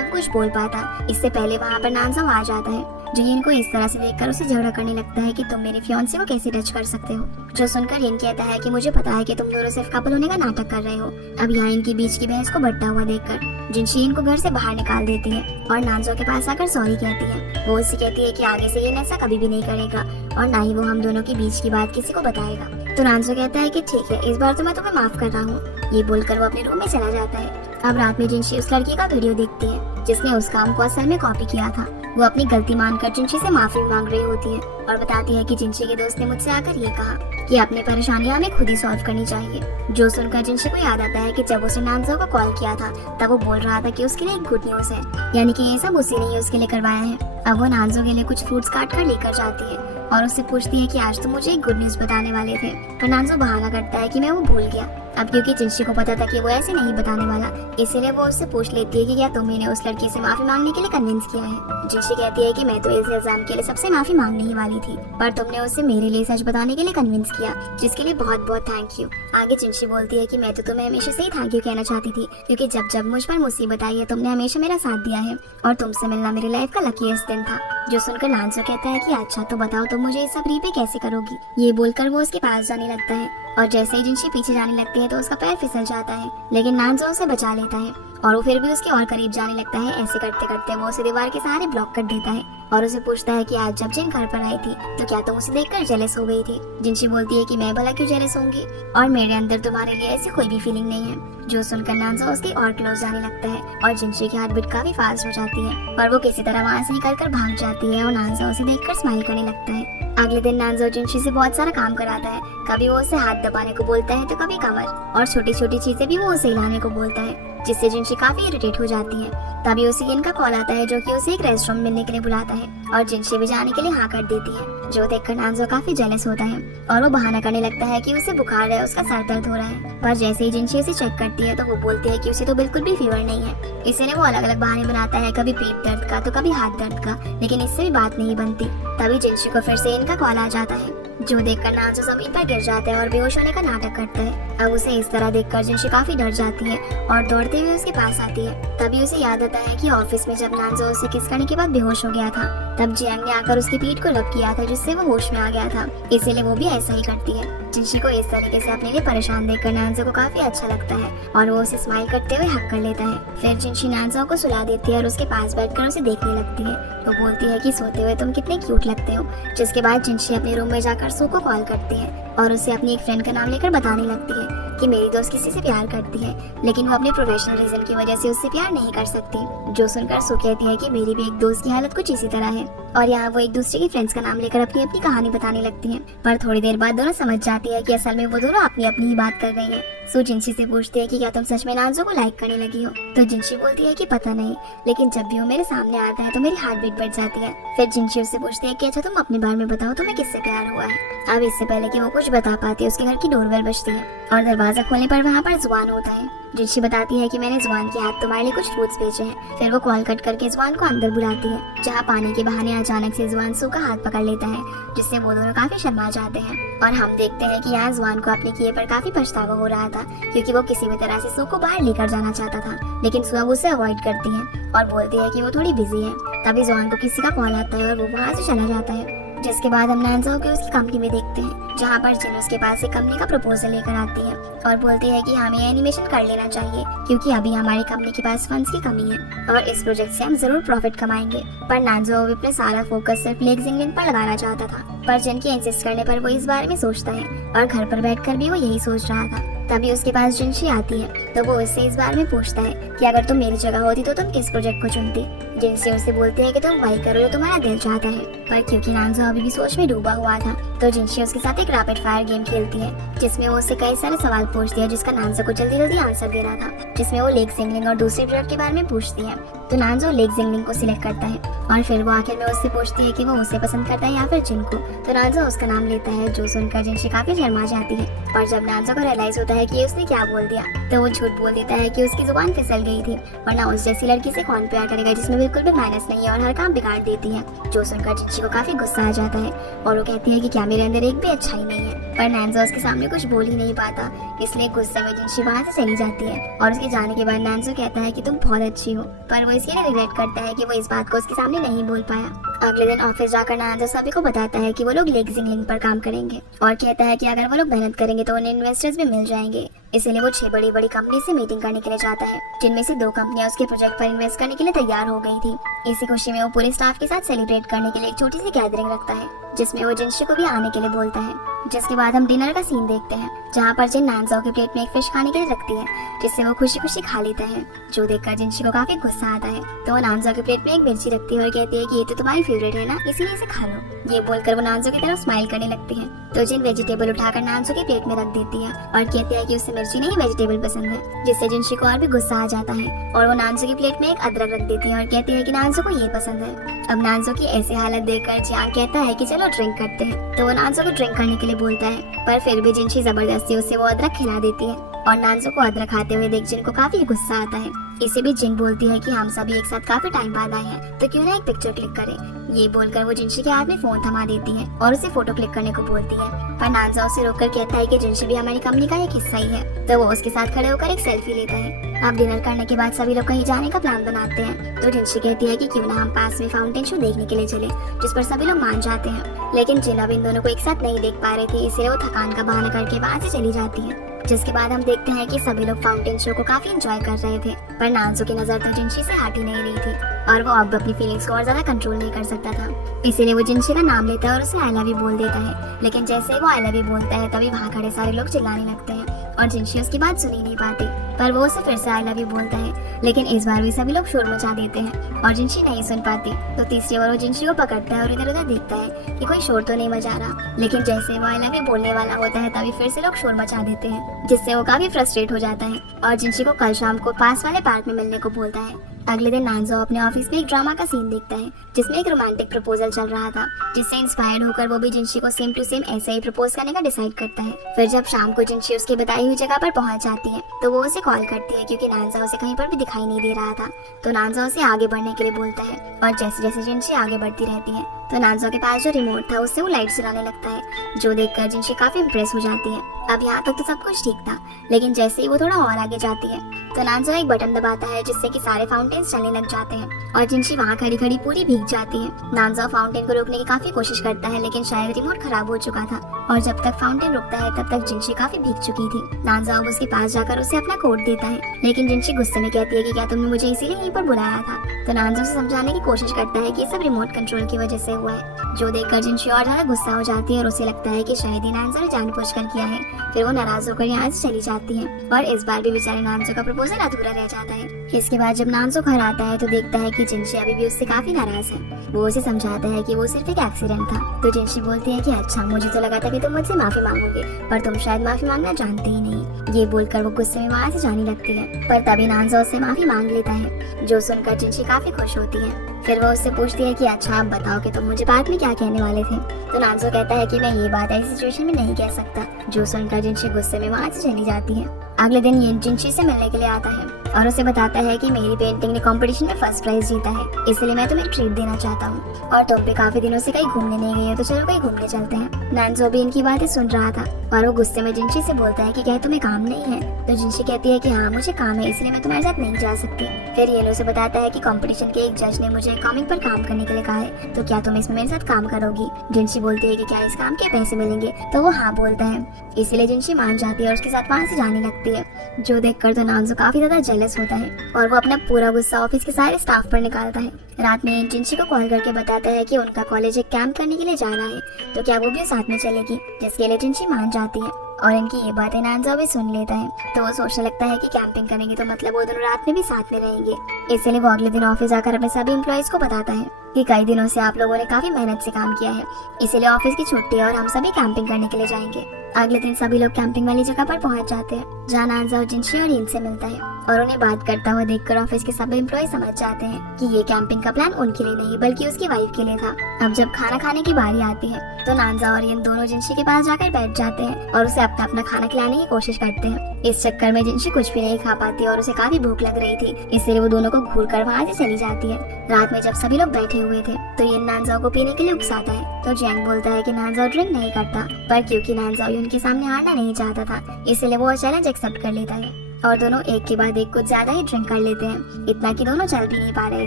वो कुछ बोल पाता, इससे पहले वहाँ पर नानजा आ जाता है जो यन को इस तरह से देखकर उसे झगड़ा करने लगता है कि तुम मेरे फियांसे को कैसे टच कर सकते हो। जो सुनकर यन कहता है कि मुझे पता है कि तुम दोनों सिर्फ कपल होने का नाटक कर रहे हो। अब यहाँ इनके बीच की बहस को बढ़ता हुआ देखकर जिनशी इनको घर से बाहर निकाल देती है और नानजो के पास आकर सॉरी कहती है। वो उससे कहती है कि आगे से ये ऐसा कभी भी नहीं करेगा और ना ही वो हम दोनों के बीच की बात किसी को बताएगा। तो नानजो कहता है कि ठीक है, इस बार तो मैं तुम्हें माफ कर रहा हूँ। ये बोलकर वो अपने रूम में चला जाता है। अब रात में जिनशी उस लड़की का वीडियो देखती है जिसने उस काम को असल में कॉपी किया था। वो अपनी गलती मानकर जिनशी से माफी मांग रही होती है और बताती है कि जिनशी के दोस्त ने मुझसे आकर ये कहा कि अपनी परेशानियां हमें खुद ही सॉल्व करनी चाहिए। जो सुनकर जिनशी को याद आता है कि जब उसने नानजो को कॉल किया था तब वो बोल रहा था कि उसके लिए एक गुड न्यूज है, यानी कि ये सब उसी ने उसके लिए करवाया है। अब वो नानजो के लिए कुछ फ्रूट्स काट कर लेकर जाती है और उससे पूछती है कि आज तो मुझे एक गुड न्यूज बताने वाले थे, पर नानजो बहाना करता है कि मैं वो भूल गया। अब क्योंकि जिनशी को पता था कि वो ऐसे नहीं बताने वाला, इसीलिए वो उससे पूछ लेती है कि क्या तुम्हें उस लड़की से माफी मांगने के लिए कन्विंस किया है। जिनशी कहती है कि मैं तो इस इल्जाम के लिए सबसे माफी मांगने ही वाली थी, पर तुमने उससे मेरे लिए सच बताने के लिए कन्विंस किया, जिसके लिए बहुत बहुत थैंक यू। आगे जिनशी बोलती है कि मैं तो तुम्हें हमेशा से ही थैंक यू कहना चाहती थी, क्योंकि जब जब मुझ पर मुसीबत आई है तुमने हमेशा मेरा साथ दिया है और तुमसे मिलना मेरी लाइफ का लकीएस्ट दिन था। जो सुनकर नानजो कहता है कि अच्छा तो बताओ तुम मुझे इस सब रीपे कैसे करोगी। ये बोलकर वो उसके पास जाने लगता है और जैसे ही जिनशी पीछे जाने लगती है तो उसका पैर फिसल जाता है, लेकिन नानजो उसे बचा लेता है और वो फिर भी उसके और करीब जाने लगता है। ऐसे करते करते वो उसे दीवार के सहारे ब्लॉक कर देता है और उसे पूछता है कि आज जब जिन घर पर आई थी तो क्या तुम उसे देखकर जेलस हो गई थी। जिनशी बोलती है कि मैं भला क्यों जेलस होंगी और मेरे अंदर तुम्हारे लिए ऐसी कोई भी फीलिंग नहीं है। जो सुनकर नानजो उसके और क्लोज जाने लगता है और जिनशी की हार्ट बीट काफी फास्ट हो जाती है और वो किसी तरह वहाँ से निकलकर भाग जाती है और नानजो उसे देखकर स्माइल करने लगता है। अगले दिन नानजो जिनशी से बहुत सारा काम कराता है, कभी वो उसे हाथ दबाने को बोलता है तो कभी कमर, और छोटी छोटी चीजें भी वो उसे हिलाने को बोलता है, जिससे जिनशी काफी इरिटेट हो जाती है। तभी उसे यन का कॉल आता है जो कि उसे एक रेस्टोरेंट मिलने के लिए बुलाता है और जिनशी भी जाने के लिए हाँ कर देती है। जो देखकर नानजो काफी जेलस होता है और वो बहाना करने लगता है कि उसे बुखार है, उसका सर दर्द हो रहा है, पर जैसे ही जिनशी उसे चेक करती है तो वो बोलती है कि उसे तो बिल्कुल भी फीवर नहीं है। इसीलिए वो अलग अलग बहाने बनाता है, कभी पेट दर्द का तो कभी हाथ दर्द का, लेकिन इससे भी बात नहीं बनती। तभी जिनशी को फिर से इनका कॉल आ जाता है जो देखकर नानजो जमीन पर गिर जाता है और बेहोश होने का नाटक करता है। अब उसे इस तरह देखकर जिनशी काफी डर जाती है और दौड़ते हुए उसके पास आती है। तभी उसे याद आता है कि ऑफिस में जब नानजो उसे किस करने के बाद बेहोश हो गया था तब जियांग ने आकर उसकी पीठ को रब किया था जिससे वो होश में आ गया था, इसीलिए वो भी ऐसा ही करती है। जिनशी को इस तरीके से अपने लिए परेशान देखकर नानजो को काफी अच्छा लगता है और वो उसे स्माइल करते हुए हक कर लेता है। फिर जिनशी नानजो को सुला देती है और उसके पास बैठकर उसे देखने लगती है। वो बोलती है कि सोते हुए तुम कितने क्यूट लगते हो। जिसके बाद जिनशी अपने रूम में जाकर सू को कॉल करती है और उसे अपनी एक फ्रेंड का नाम लेकर बताने लगती है कि मेरी दोस्त किसी से प्यार करती है, लेकिन वो अपने प्रोफेशनल रीजन की वजह से उससे प्यार नहीं कर सकती। जो सुनकर सू कहती है कि मेरी भी एक दोस्त की हालत कुछ इसी तरह है और यहाँ वो एक दूसरे की फ्रेंड्स का नाम लेकर अपनी अपनी कहानी बताने लगती है। पर थोड़ी देर बाद दोनों समझ जाती है कि असल में वो दोनों अपनी अपनी ही बात कर रही है। सू जिनशी से पूछती है कि क्या तुम सच में नानजो को लाइक करने लगी हो, तो जिनशी बोलती है कि पता नहीं, लेकिन जब भी वो मेरे सामने आता है तो मेरी हार्ट बीट बढ़ जाती है। फिर जिनशी उससे पूछती है कि अच्छा तुम अपने बारे में बताओ, तुम्हें किससे प्यार हुआ है। अब इससे पहले कि वो कुछ बता पाती है उसके घर की डोरबेल बजती है और दरवाजा खोलने पर वहाँ पर जुआन होता है। जिनशी बताती है कि मैंने जुआन के हाथ तुम्हारे लिए कुछ फ्रूट्स भेजे हैं। फिर वो कॉल कट करके जुआन को अंदर बुलाती है, जहाँ पानी के बहाने अचानक से जुआन सू का हाथ पकड़ लेता है, जिससे वो दोनों काफी शर्मा जाते हैं। और हम देखते हैं कि यहाँ जुआन को अपने किए पर काफी पछतावा हो रहा था, क्योंकि वो किसी भी तरह से सू को बाहर लेकर जाना चाहता था, लेकिन सू अब उसे अवॉइड करती है और बोलती है कि वो थोड़ी बिजी है। तभी जुआन को किसी का कॉल आता है और वो वहाँ से चला जाता है। जिसके बाद हम नानजाओ को उसकी कंपनी में देखते हैं, जहाँ पर जिन उसके पास एक कंपनी का प्रपोजल लेकर आती है और बोलती है कि हमें एनिमेशन कर लेना चाहिए, क्योंकि अभी हमारी कंपनी के पास फंड्स की कमी है और इस प्रोजेक्ट से हम जरूर प्रॉफिट कमाएंगे। पर नानजाओ भी अपने सारा फोकस सिर्फ लेग जिंगलिंग पर लगाना चाहता था, पर जिन के इंसिस्ट करने पर वो इस बारे में सोचता है और घर पर बैठकर भी वो यही सोच रहा था। तभी उसके पास जिनशी आती है, तो वो उससे इस बारे में पूछता है कि अगर तुम मेरी जगह होती तो तुम किस प्रोजेक्ट को चुनती। जिनशी उससे बोलती है कि तुम वही करो जो तुम्हारा दिल चाहता है। पर क्योंकि नानजाओ अभी भी सोच में डूबा हुआ था, तो जिनशी उसके साथ एक रैपिड फायर गेम खेलती है, जिसमें वो उससे कई सारे सवाल पूछती है, जिसका नानजाओ को जल्दी जल्दी आंसर देना था। जिसमें वो लेग जिंगलिंग और दूसरे प्रोजेक्ट के बारे में पूछती है, तो नानजाओ लेग जिंगलिंग को सिलेक्ट करता है और फिर वो आखिर में उससे पूछती है कि वो उसे पसंद करता है या फिर जिन को। तो नानजाओ उसका नाम लेता है, जो सुनकर जिनशी काफी शर्मा जाती है। और जब नानजाओ को रियलाइज होता है कि उसने क्या बोल दिया, तो वो झूठ बोल देता है कि उसकी जुबान फिसल गई थी, वरना उस जैसी लड़की से कौन प्यार करेगा जिसमें बिल्कुल भी मैनर्स नहीं है और हर काम बिगाड़ देती है। जो सुनकर जिनशी को काफी गुस्सा आ जाता है और वो कहती है कि क्या मेरे अंदर एक भी अच्छाई नहीं है। पर नानजाओ उसके सामने कुछ बोल ही नहीं पाता, इसलिए गुस्से में जिनशी वहाँ से चली जाती है। और उसके जाने के बाद नानजाओ कहता है कि तुम बहुत अच्छी हो, पर वो इसके लिए रिग्रेट करता है कि वो इस बात को उसके सामने नहीं बोल पाया। अगले दिन ऑफिस जाकर नानजाओ सभी को बताता है कि वो लोग लेग जिंगलिंग पर काम करेंगे और कहता है कि अगर वो लोग मेहनत करेंगे तो उन्हें इन्वेस्टर्स भी मिल जाएंगे। इसीलिए वो 6 बड़ी बड़ी कंपनी से मीटिंग करने के लिए जाता है, जिनमें से 2 कंपनियां उसके प्रोजेक्ट पर इन्वेस्ट करने के लिए तैयार हो गई थी। इसी खुशी में वो पूरे स्टाफ के साथ सेलिब्रेट करने के लिए एक छोटी सी गैदरिंग रखता है, जिसमें वो जिनशी को भी आने के लिए बोलता है। जिसके बाद हम डिनर का सीन देखते हैं, जहाँ पर जिन नानजाओ के प्लेट में एक फिश खाने के लिए रखती है, जिससे वो खुशी खुशी खा लेता है। जो देखकर जिनशी को काफी गुस्सा आता है, तो वो नानजाओ के प्लेट में एक मिर्ची रखती है और कहती है कि ये तो तुम्हारी फेवरेट है ना, इसीलिए इसे खा लो। ये बोलकर वो नानजाओ की तरफ स्माइल करने लगती है, तो जिन वेजिटेबल उठाकर नानजाओ के प्लेट में रख देती है और कहती है कि उसे मिर्ची नहीं वेजिटेबल पसंद है, जिससे जिनशी को और भी गुस्सा आ जाता है और वो नानजाओ की प्लेट में एक अदरक रख देती है और कहती है कि नानजाओ को ये पसंद है। अब नानजाओ की ऐसी हालत देखकर जियांग कहता है कि चलो ड्रिंक करते हैं, तो वो नानजाओ को ड्रिंक करने के लिए बोलता है, पर फिर भी जिनशी जबरदस्ती उससे वो अदरक खिला देती है और नानजाओ को अदरक खाते हुए देख जिन को काफी गुस्सा आता है। इसे भी जिन बोलती है कि हम सभी एक साथ काफी टाइम बाद आए हैं, तो क्यों ना एक पिक्चर क्लिक करें। ये बोलकर वो जिनशी के हाथ में फोन थमा देती है और उसे फोटो क्लिक करने को बोलती है, पर नानजाओ उसे रोककर कहता है कि जिनशी भी हमारी कंपनी का एक हिस्सा ही है। तो वो उसके साथ खड़े होकर एक सेल्फी लेता है। अब डिनर करने के बाद सभी लोग कहीं जाने का प्लान बनाते हैं, तो जिनशी कहती है कि क्यों ना हम पास में फाउंटेन शो देखने के लिए चले, जिस पर सभी लोग मान जाते हैं। लेकिन जिन अब इन दोनों को एक साथ नहीं देख पा रहे थे, इसलिए वो थकान का बहाना करके वहाँ से चली जाती है। जिसके बाद हम देखते हैं कि सभी लोग फाउंटेन शो को काफी एंजॉय कर रहे थे, पर नानजाओ की नजर तो जिनशी से हट ही नहीं रही थी और वो अब अपनी फीलिंग्स को और ज्यादा कंट्रोल नहीं कर सकता था। इसीलिए वो जिनशी का नाम लेता है और उसे आई लव यू बोल देता है। लेकिन जैसे ही वो आई लव यू बोलता है, तभी वहाँ खड़े सारे लोग चिल्लाने लगते हैं और जिनशी उसकी बात सुन ही नहीं पाती, पर वो उसे फिर से आई लव यू बोलता है। लेकिन इस बार भी सभी लोग शोर मचा देते हैं और जिनशी नहीं सुन पाती, तो तीसरी बार वो जिनशी को पकड़ता है और इधर उधर देखता है कि कोई शोर तो नहीं मचा रहा। लेकिन जैसे ही वो आई लव यू बोलने वाला होता है, तभी फिर से लोग शोर मचा देते हैं, जिससे वो काफी फ्रस्ट्रेट हो जाता है और जिनशी को कल शाम को पास वाले पार्क में मिलने को बोलता है। अगले दिन नानजाओ अपने ऑफिस में एक ड्रामा का सीन देखता है, जिसमें एक रोमांटिक प्रपोजल चल रहा था, जिससे इंस्पायर्ड होकर वो भी जिनशी को सेम टू सेम ऐसे ही प्रपोज करने का डिसाइड करता है। फिर जब शाम को जिनशी उसकी बताई हुई जगह पर पहुंच जाती है, तो वो उसे कॉल करती है, क्योंकि नानजाओ उसे कहीं पर भी दिखाई नहीं दे रहा था। तो नानजाओ उसे आगे बढ़ने के लिए बोलता है और जैसे जैसे जिनशी आगे बढ़ती रहती है, तो नानजाओ के पास जो रिमोट था उससे वो लाइट जलाने लगता है, जो देखकर जिनशी काफी इम्प्रेस हो जाती है। अब यहाँ तक तो सब कुछ ठीक था, लेकिन जैसे ही वो थोड़ा और आगे जाती है, तो नानजाओ एक बटन दबाता है, जिससे कि सारे फाउंटेन्स चलने लग जाते हैं और जिनशी वहाँ खड़ी खड़ी पूरी भीग जाती है। नानजाओ फाउंटेन को रोकने की काफी कोशिश करता है, लेकिन शायद रिमोट खराब हो चुका था और जब तक फाउंटेन रुकता है, तब तक जिनशी काफी भीग चुकी थी। नानजाओ उसके पास जाकर उसे अपना कोड देता है, लेकिन जिनशी गुस्से में कहती है कि क्या तुमने मुझे इसीलिए यहीं पर बुलाया था। तो नानजाओ से समझाने की कोशिश करता है कि ये सब रिमोट कंट्रोल की वजह से हुआ है, जो देखकर जिनशी और ज्यादा गुस्सा हो जाती है और उसे लगता है कि शायद ही नानजाओ ने जानबूझकर किया है। फिर वो नाराज होकर यहाँ से चली जाती है और इस बार भी बेचारे नानजाओ का प्रपोजल अधूरा रह जाता है। इसके बाद जब नानजाओ घर आता है, तो देखता है कि जिनशी अभी भी उससे काफी नाराज है। वो उसे समझाता है कि वो सिर्फ एक एक्सीडेंट था। तो जिनशी बोलती है कि अच्छा, मुझे तो लगा था कि तुम मुझसे माफी मांगोगे, पर तुम शायद माफी मांगना जानते ही नहीं। नहीं। ये बोलकर वो गुस्से में वहाँ से जाने लगती है, पर तभी नानज़ो उससे माफी मांग लेता है, जो सुनकर जिनशी काफी खुश होती है। फिर वो उससे पूछती है कि अच्छा आप बताओ कि तुम मुझे बाद में क्या कहने वाले थे। तो नानज़ो कहता है कि मैं ये बात ऐसी सिचुएशन में नहीं कह सकता, जो सुनकर जिनशी गुस्से में वहाँ से चली जाती है। अगले दिन ये जिनशी से मिलने के लिए आता है और उसे बताता है कि मेरी पेंटिंग ने कंपटीशन में फर्स्ट प्राइज जीता है, इसलिए मैं तुम्हें ट्रीट देना चाहता हूँ और तुम भी काफी दिनों से कहीं घूमने नहीं गई हो, तो चलो कहीं घूमने चलते हैं। नानज़ो भी इनकी बातें सुन रहा था और वो गुस्से में जिनशी से बोलता है कि क्या तुम्हें काम नहीं है। तो जिनशी कहती है कि हाँ मुझे काम है, इसलिए मैं तुम्हारे साथ नहीं जा सकती। फिर येलो से बताता है कि कंपटीशन के एक जज ने मुझे कॉमिक पर काम करने के लिए कहा है, तो क्या तुम इसमें मेरे साथ काम करोगी। जिनशी बोलती है कि क्या इस काम के पैसे मिलेंगे, तो वो हाँ बोलता है, इसलिए जिनशी मान जाती है और उसके साथ वहाँ से जाने लगती है। जो देखकर तो नानज़ो काफी ज्यादा जेलस होता है और वो अपना पूरा गुस्सा ऑफिस के सारे स्टाफ पर निकालता है। रात में जिनशी को कॉल करके बताता है कि उनका कॉलेज एक कैंप करने के लिए जा रहा है, तो क्या वो भी साथ में चलेगी, जिसके लिए जिनशी मान जाती है और इनकी ये बातें नानज़ो भी सुन लेता है। तो वो सोचने लगता है कि कैंपिंग करेंगे तो मतलब वो दोनों रात में भी साथ में रहेंगे। इसलिए वो अगले दिन ऑफिस आकर अपने सभी एम्प्लॉइज को बताता है कि कई दिनों से आप लोगों ने काफी मेहनत से काम किया है, इसीलिए ऑफिस की छुट्टी है और हम सभी कैंपिंग करने के लिए जाएंगे। अगले दिन सभी लोग कैंपिंग वाली जगह पर पहुंच जाते हैं, जहाँ नानज़ो जिनशी और इन से मिलता है और उन्हें बात करता हुआ देखकर ऑफिस के सभी एम्प्लॉय समझ जाते हैं कि ये कैंपिंग का प्लान उनके लिए नहीं बल्कि उसकी वाइफ के लिए था। अब जब खाना खाने की बारी आती है तो नानज़ो और इन दोनों जिनशी के पास जाकर बैठ जाते हैं और उसे अपना अपना खाना खिलाने की कोशिश करते हैं। इस चक्कर में जिनशी कुछ भी नहीं खा पाती और उसे काफी भूख लग रही थी, इसलिए वो दोनों को घूर कर वहाँ से चली जाती है। रात में जब सभी लोग बैठे हुए थे तो ये नानज़ो को पीने के लिए उकसाता है, तो जैंग बोलता है कि नानज़ो ड्रिंक नहीं करता, पर क्योंकि नानज़ो उनके सामने हारना नहीं चाहता था, इसलिए वो चैलेंज एक्सेप्ट कर लेता है और दोनों एक के बाद एक कुछ ज्यादा ही ड्रिंक कर लेते हैं, इतना कि दोनों चल भी नहीं पा रहे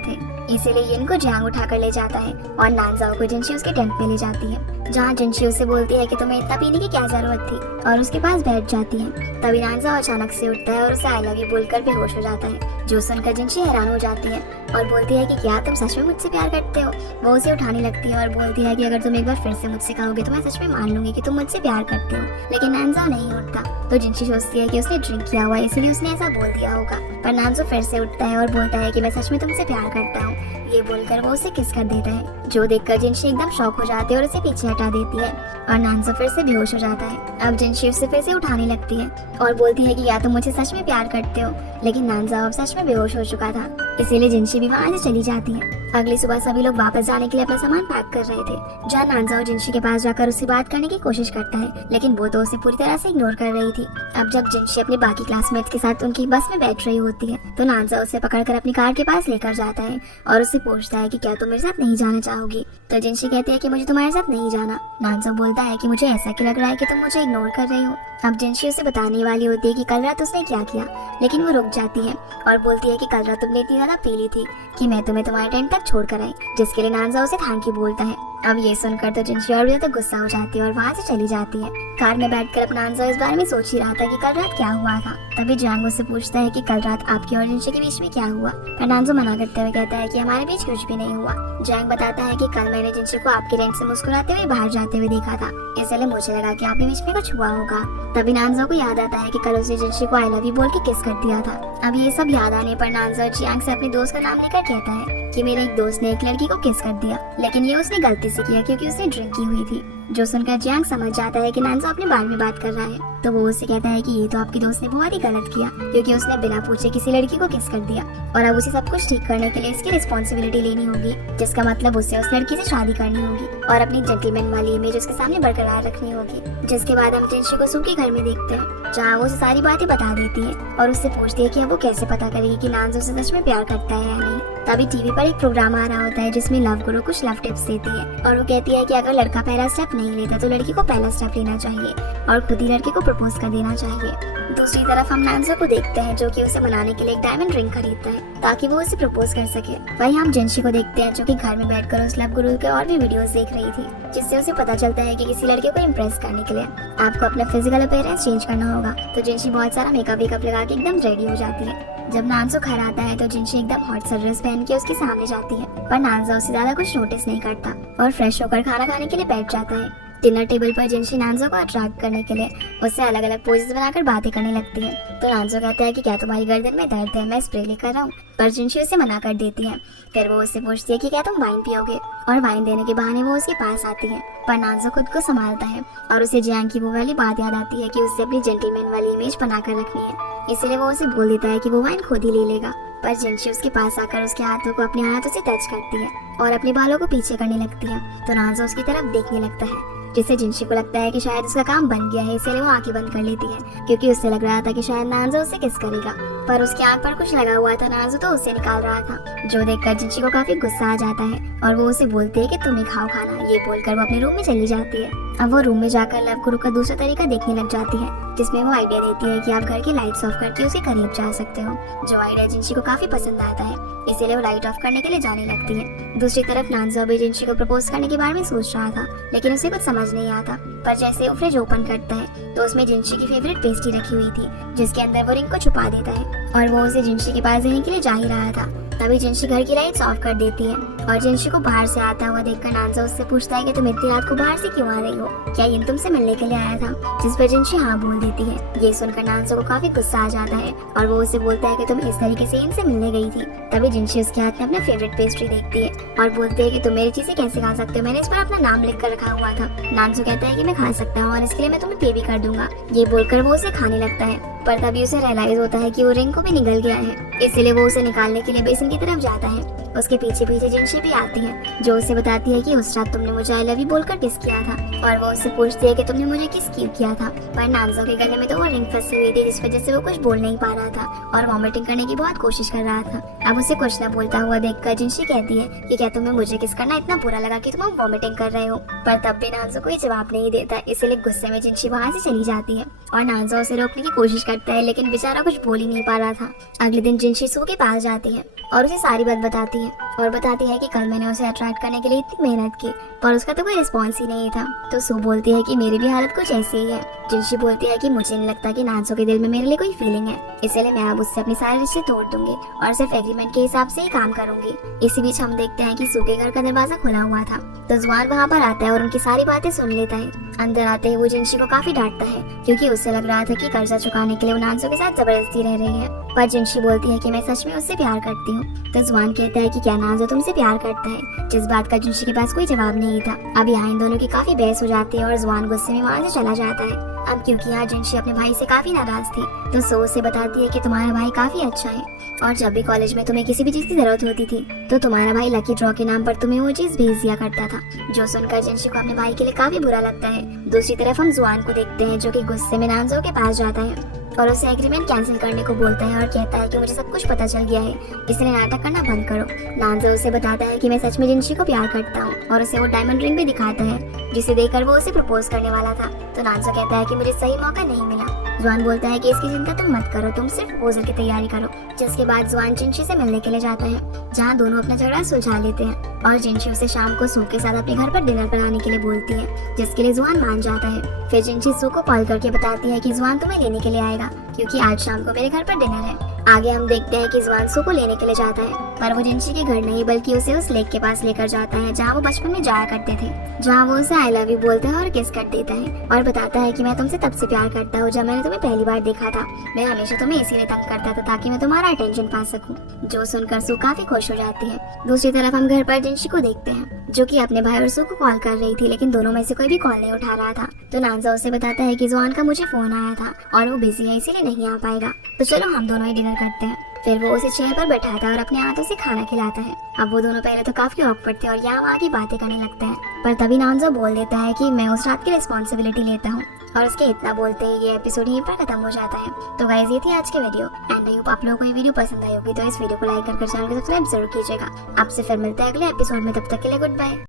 थे। इसीलिए इनको जैंग उठाकर ले जाता है और नानज़ो को जिनशी उसके टेंट में ले जाती है, जहाँ जिनशी उसे बोलती है कि तुम्हें इतना पीने की क्या जरूरत थी, और उसके पास बैठ जाती है। तभी नानज़ो अचानक से उठता है और उसे आई लव यू बोलकर बेहोश हो जाता है, जो सुनकर जिनशी हैरान हो जाती है और बोलती है कि क्या तुम सच में मुझसे प्यार करते हो। वो उसे उठाने लगती है और बोलती है कि अगर तुम एक बार फिर से मुझसे कहोगे तो मैं सच में मान लूंगी कि तुम मुझसे प्यार करते हो, लेकिन नानज़ो नहीं उठता। तो जिनशी सोचती है कि उसने ड्रिंक किया हुआ है, इसलिए उसने ऐसा बोल दिया होगा, पर नानज़ो फिर से उठता है और बोलता है कि मैं सच में तुमसे प्यार करता हूँ। ये बोलकर वो उसे किस कर देता है, जो देखकर जिनशी एकदम शॉक हो जाती है और उसे पीछे हटा देती है और नानज़ो फिर से बेहोश हो जाता है। अब जिनशी उसे फिर से उठाने लगती है और बोलती है कि या तुम मुझे सच में प्यार करते हो, लेकिन नानज़ो अब सच में बेहोश हो चुका था, इसीलिए जिनशी भी वहाँ से चली जाती है। अगली सुबह सभी लोग वापस जाने के लिए अपना सामान पैक कर रहे थे, जहाँ नानज़ो जिनशी के पास जाकर उससे बात करने की कोशिश करता है, लेकिन वो तो उसे पूरी तरह से इग्नोर कर रही थी। अब जब जिनशी अपने बाकी क्लासमेट्स के साथ उनकी बस में बैठ रही होती है तो नानज़ो उसे पकड़कर अपनी कार के पास लेकर जाता है और उससे पूछता है कि क्या तुम मेरे साथ नहीं जाना चाहोगी। तो जिनशी कहती है कि मुझे तुम्हारे साथ नहीं जाना। नानज़ो बोलता है कि मुझे ऐसा क्यों लग रहा है कि तुम मुझे इग्नोर कर रही हो। अब जिनशी उसे बताने वाली होती है कि कल रात उसने क्या किया, लेकिन वो रुक जाती है और बोलती है कि कल रात तुमने इतनी ज्यादा पी ली थी कि मैं तुम्हें तुम्हारे टेंट तक छोड़ कर आई, जिसके लिए नानज़ो उसे थैंक यू बोलता है। अब ये सुनकर तो जिनशी और भी ज्यादा गुस्सा हो जाती है और वहाँ से चली जाती है। कार में बैठकर अब नानज़ो इस बारे में सोच ही रहा था कि कल रात क्या हुआ था। तभी जैंग उससे पूछता है कि कल रात आपकी और जिनशी के बीच में क्या हुआ, पर नानज़ो मना करते हुए कहता है कि हमारे बीच कुछ भी नहीं हुआ। जैंग बताता है कि कल मैंने जिनशी को आपके रेंट से मुस्कुराते हुए बाहर जाते हुए देखा था, इसलिए मुझे लगा कि आपके बीच में कुछ हुआ होगा। तभी नानज़ो को याद आता है कि कल उसने जिनशी को आई लव यू बोल के किस कर दिया था। अब ये सब याद आने पर नानज़ो जैंग से अपने दोस्त का नाम लेकर कहता है कि मेरे एक दोस्त ने एक लड़की को किस कर दिया, लेकिन ये उसने गलती से किया क्योंकि उसने ड्रिंक की हुई थी। जो सुनकर जैंग समझ जाता है कि नानज़ो अपने बारे में बात कर रहा है, तो वो उससे कहता है कि ये तो आपके दोस्त ने बहुत ही गलत किया, क्योंकि उसने बिना पूछे किसी लड़की को किस कर दिया और अब उसे सब कुछ ठीक करने के लिए इसकी रिस्पॉन्सिबिलिटी लेनी होगी, जिसका मतलब उसे उस लड़की से शादी करनी होगी और अपनी जेंटलमैन वाली इमेज उसके सामने बरकरार रखनी होगी। जिसके बाद हम जिनशी को सू के घर में देखते हैं, जहाँ वो उसे सारी बातें बता देती है और उससे पूछती है कि अब वो कैसे पता करेगी कि नानज़ो उसे सच में प्यार करता है या नहीं। तभी टीवी पर एक प्रोग्राम आ रहा होता है जिसमें लव गुरु कुछ लव टिप्स देती है और वो कहती है कि अगर लड़का पहला स्टेप नहीं लेता तो लड़की को पहला स्टेप लेना चाहिए और खुद ही लड़के को प्रपोज कर देना चाहिए। दूसरी तरफ हम नानज़ो को देखते हैं जो कि उसे मनाने के लिए एक डायमंड रिंग खरीदता है ताकि वो उसे प्रपोज कर सके। वहीं हम जिनशी को देखते हैं जो कि घर में बैठकर उस लव गुरु के और भी वीडियोस देख रही थी, जिससे उसे पता चलता है कि किसी लड़के को इम्प्रेस करने के लिए आपको अपना फिजिकल अपीयरेंस चेंज करना होगा। तो जिनशी बहुत सारा मेकअप लगा के एकदम रेडी हो जाती है। जब नानज़ो घर आता है तो जिनशी एकदम हॉट सा ड्रेस पहन के उसके सामने जाती है, पर नानज़ो उसे ज्यादा कुछ नोटिस नहीं करता और फ्रेश होकर खाना खाने के लिए बैठ जाता है। डिनर टेबल पर जिनशी नांजो को अट्रैक्ट करने के लिए उससे अलग अलग पोजेस बनाकर बातें करने लगती है। तो नांजो कहता है कि क्या तुम्हारी गर्दन में दर्द है, मैं स्प्रे लेकर आऊं, पर जिनशी उसे मना कर देती है। फिर वो उससे पूछती है कि क्या तुम वाइन पियोगे, और वाइन देने के बहाने वो उसके पास आती है। पर नांजो खुद को संभालता है और उसे जियांग की वो वाली बात याद आती है कि उसे अपनी जेंटलमैन वाली इमेज बनाकर रखनी है, इसलिए वो उसे बोल देता है कि वो वाइन खुद ही ले लेगा। पर जिनशी उसके पास आकर उसके हाथों को अपने हाथों से टच करती है और अपने बालों को पीछे करने लगती है। तो नांजो उसकी तरफ देखने लगता है, जिससे जिनशी को लगता है कि शायद उसका काम बन गया है, इसलिए वो आंखें बंद कर लेती है क्योंकि उससे लग रहा था कि शायद नांजो उसे किस करेगा। पर उसकी आंख पर कुछ लगा हुआ था, नांजो तो उसे निकाल रहा था, जो देखकर जिनशी को काफी गुस्सा आ जाता है और वो उसे बोलती है कि तुम ही खाओ खाना। ये बोलकर वो अपने रूम में चली जाती है। अब वो रूम में जाकर लव गुरु का दूसरा तरीका देखने लग जाती है, जिसमें वो आइडिया देती है कि आप घर की लाइट्स ऑफ करके उसे करीब जा सकते हो, जो आइडिया जिनशी को काफी पसंद आता है, इसीलिए वो लाइट ऑफ करने के लिए जाने लगती है। दूसरी तरफ नांजो भी जिनशी को प्रपोज करने के बारे में सोच रहा था, लेकिन उसे कुछ समझ नहीं आता। पर जैसे वो फ्रिज ओपन करता है तो उसमें जिनशी की फेवरेट पेस्ट्री रखी हुई थी, जिसके अंदर वो रिंग को छुपा देता है और वो उसे जिनशी के पास देने के लिए जा ही रहा था। तभी जिनशी घर की लाइट्स ऑफ कर देती है और जिनशी को बाहर से आता हुआ देखकर नांजो उससे पूछता है कि तुम इतनी रात को बाहर से क्यों आ रही हो, क्या ये तुमसे मिलने के लिए आया था, जिस पर जिनशी हाँ बोल देती है। ये सुनकर नांजो को काफी गुस्सा आ जाता है और वो उसे बोलता है कि तुम इस तरीके से इनसे मिलने गई थी। तभी जिनशी उसके हाथ में अपना फेवरेट पेस्ट्री देखती है और बोलती है कि तुम मेरी चीजें कैसे खा सकते हो, मैंने इस पर अपना नाम लिख कर रखा हुआ था। नांजो कहता है कि मैं खा सकता हूँ और इसके लिए मैं तुम्हें पे भी कर दूंगा। ये बोलकर वो उसे खाने लगता है, पर तभी उसे रियलाइज होता है कि वो रिंग को भी निगल गया है, इसलिए वो उसे निकालने के लिए बेसिन की तरफ जाता है। उसके पीछे पीछे जिनशी भी आती है, जो उसे बताती है कि उस रात तुमने मुझे आई लव यू बोलकर किस किया था, और वो उससे पूछती है कि तुमने मुझे किस क्यों किया था। पर नांजो के गले में तो वो रिंग फंसी हुई थी, जिस वजह से वो कुछ बोल नहीं पा रहा था और वॉमिटिंग करने की बहुत कोशिश कर रहा था। अब उसे कुछ न बोलता हुआ देखकर जिनशी कहती है कि क्या तुम्हें मुझे किस करना इतना बुरा लगा कि तुम वॉमिटिंग कर रहे हो। पर तब भी नांजो कोई जवाब नहीं देता, इसलिए गुस्से में जिनशी वहाँ से चली जाती है और नांजो उसे रोकने की कोशिश करता है, लेकिन बेचारा कुछ बोल ही नहीं पा रहा था। अगले दिन जिनशी सू के पास जाती है और उसे सारी बात बताती है और बताती है कि कल मैंने उसे अट्रैक्ट करने के लिए इतनी मेहनत की पर उसका तो कोई रिस्पॉन्स ही नहीं था। तो सू बोलती है कि मेरी भी हालत कुछ ऐसी ही है। जिनशी बोलती है कि मुझे नहीं लगता कि नांजो के दिल में मेरे लिए कोई फीलिंग है, इसलिए मैं अब उससे अपने सारे रिश्ते तोड़ दूंगी और सिर्फ एग्रीमेंट के हिसाब से ही काम करूंगी। इसी बीच हम देखते हैं कि सू के घर का दरवाजा खुला हुआ था, तो जुआन वहाँ पर आता है और उनकी सारी बातें सुन लेता है। अंदर आते ही वो जिनशी को काफी डांटता है क्योंकि उससे लग रहा था कि कर्जा चुकाने के लिए वो नांजो के साथ जबरदस्ती रह रही है। पर जिनशी बोलती है कि मैं सच में उससे प्यार करती हूँ। तो जुआन कहता है कि क्या नांजो तुमसे प्यार करता है, जिस बात का जिनशी के पास कोई जवाब नहीं था। अब यहाँ इन दोनों की काफी बहस हो जाती है और जुआन गुस्से में वहाँ से चला जाता है। अब क्योंकि यहाँ जिनशी अपने भाई से काफी नाराज थी, तो सो से बताती है कि तुम्हारा भाई काफी अच्छा है और जब भी कॉलेज में तुम्हें किसी भी चीज की जरूरत होती थी तो तुम्हारा भाई लकी ड्रॉ के नाम पर तुम्हें वो चीज भेज दिया करता था, जो सुनकर जिनशी को अपने भाई के लिए काफी बुरा लगता है। दूसरी तरफ हम जुआन को देखते हैं, जो कि गुस्से में नांजो के पास जाता है और उसे एग्रीमेंट कैंसिल करने को बोलता है और कहता है कि मुझे सब कुछ पता चल गया है, इसलिए नाटक करना बंद करो। नांजो उसे बताता है कि मैं सच में जिनशी को प्यार करता हूँ और उसे वो डायमंड रिंग भी दिखाता है, जिसे देखकर वो उसे प्रपोज करने वाला था। तो नांजो कहता है कि मुझे सही मौका नहीं मिला। जुआन बोलता है कि इसकी चिंता तुम मत करो, तुम सिर्फ प्रपोजल की तैयारी करो। जिसके बाद जुआन जिनशी से मिलने के लिए जाता है, जहाँ दोनों अपना झगड़ा सुलझा लेते हैं और जिनशी उसे शाम को सू के साथ अपने घर पर डिनर पर आने के लिए बोलती है, जिसके लिए जुआन मान जाता है। फिर जिनशी सू को कॉल करके बताती है कि जुआन तुम्हें लेने के लिए आएगा क्योंकि आज शाम को मेरे घर पर डिनर है। आगे हम देखते हैं कि जुआन सू को लेने के लिए जाता है, पर वो जिनशी के घर नहीं बल्कि उसे उस लेक के पास लेकर जाता है जहाँ वो बचपन में जाया करते थे, जहाँ वो उसे आई लव यू बोलता है और किस कर देता है और बताता है कि मैं तुमसे तब से प्यार करता हूँ जब मैंने तुम्हें पहली बार देखा था। मैं हमेशा तुम्हें इसीलिए तंग करता था ताकि मैं तुम्हारा अटेंशन पा सकूं। जो सुनकर सू काफी खुश हो जाती है। दूसरी तरफ हम घर पर जिनशी को देखते हैं, जो कि अपने भाई और सू को कॉल कर रही थी, लेकिन दोनों में से कोई भी कॉल नहीं उठा रहा था। तो नांजो उसे बताता है कि जुआन का मुझे फोन आया था और वो बिजी है, इसीलिए नहीं आ पाएगा, तो चलो हम दोनों ही डिनर करते हैं। फिर वो उसे चेयर पर बैठाता है और अपने हाथों से खाना खिलाता है। अब वो दोनों पहले तो काफी ऑकवर्ड थे और यहाँ वहाँ की बातें करने लगते हैं, पर तभी नांजो बोल देता है कि मैं उस रात की रिस्पॉन्सिबिलिटी लेता हूँ और उसके इतना बोलते ही ये एपिसोड यहीं पर खत्म हो जाता है। तो गाइस, ये थी आज के वीडियो एंड आई होप आप लोगों को ये वीडियो पसंद आई होगी। तो इस वीडियो को लाइक करके चैनल को सब्सक्राइब जरूर कीजिएगा। आपसे फिर मिलते हैं अगले एपिसोड में, तब तक के लिए गुड बाय।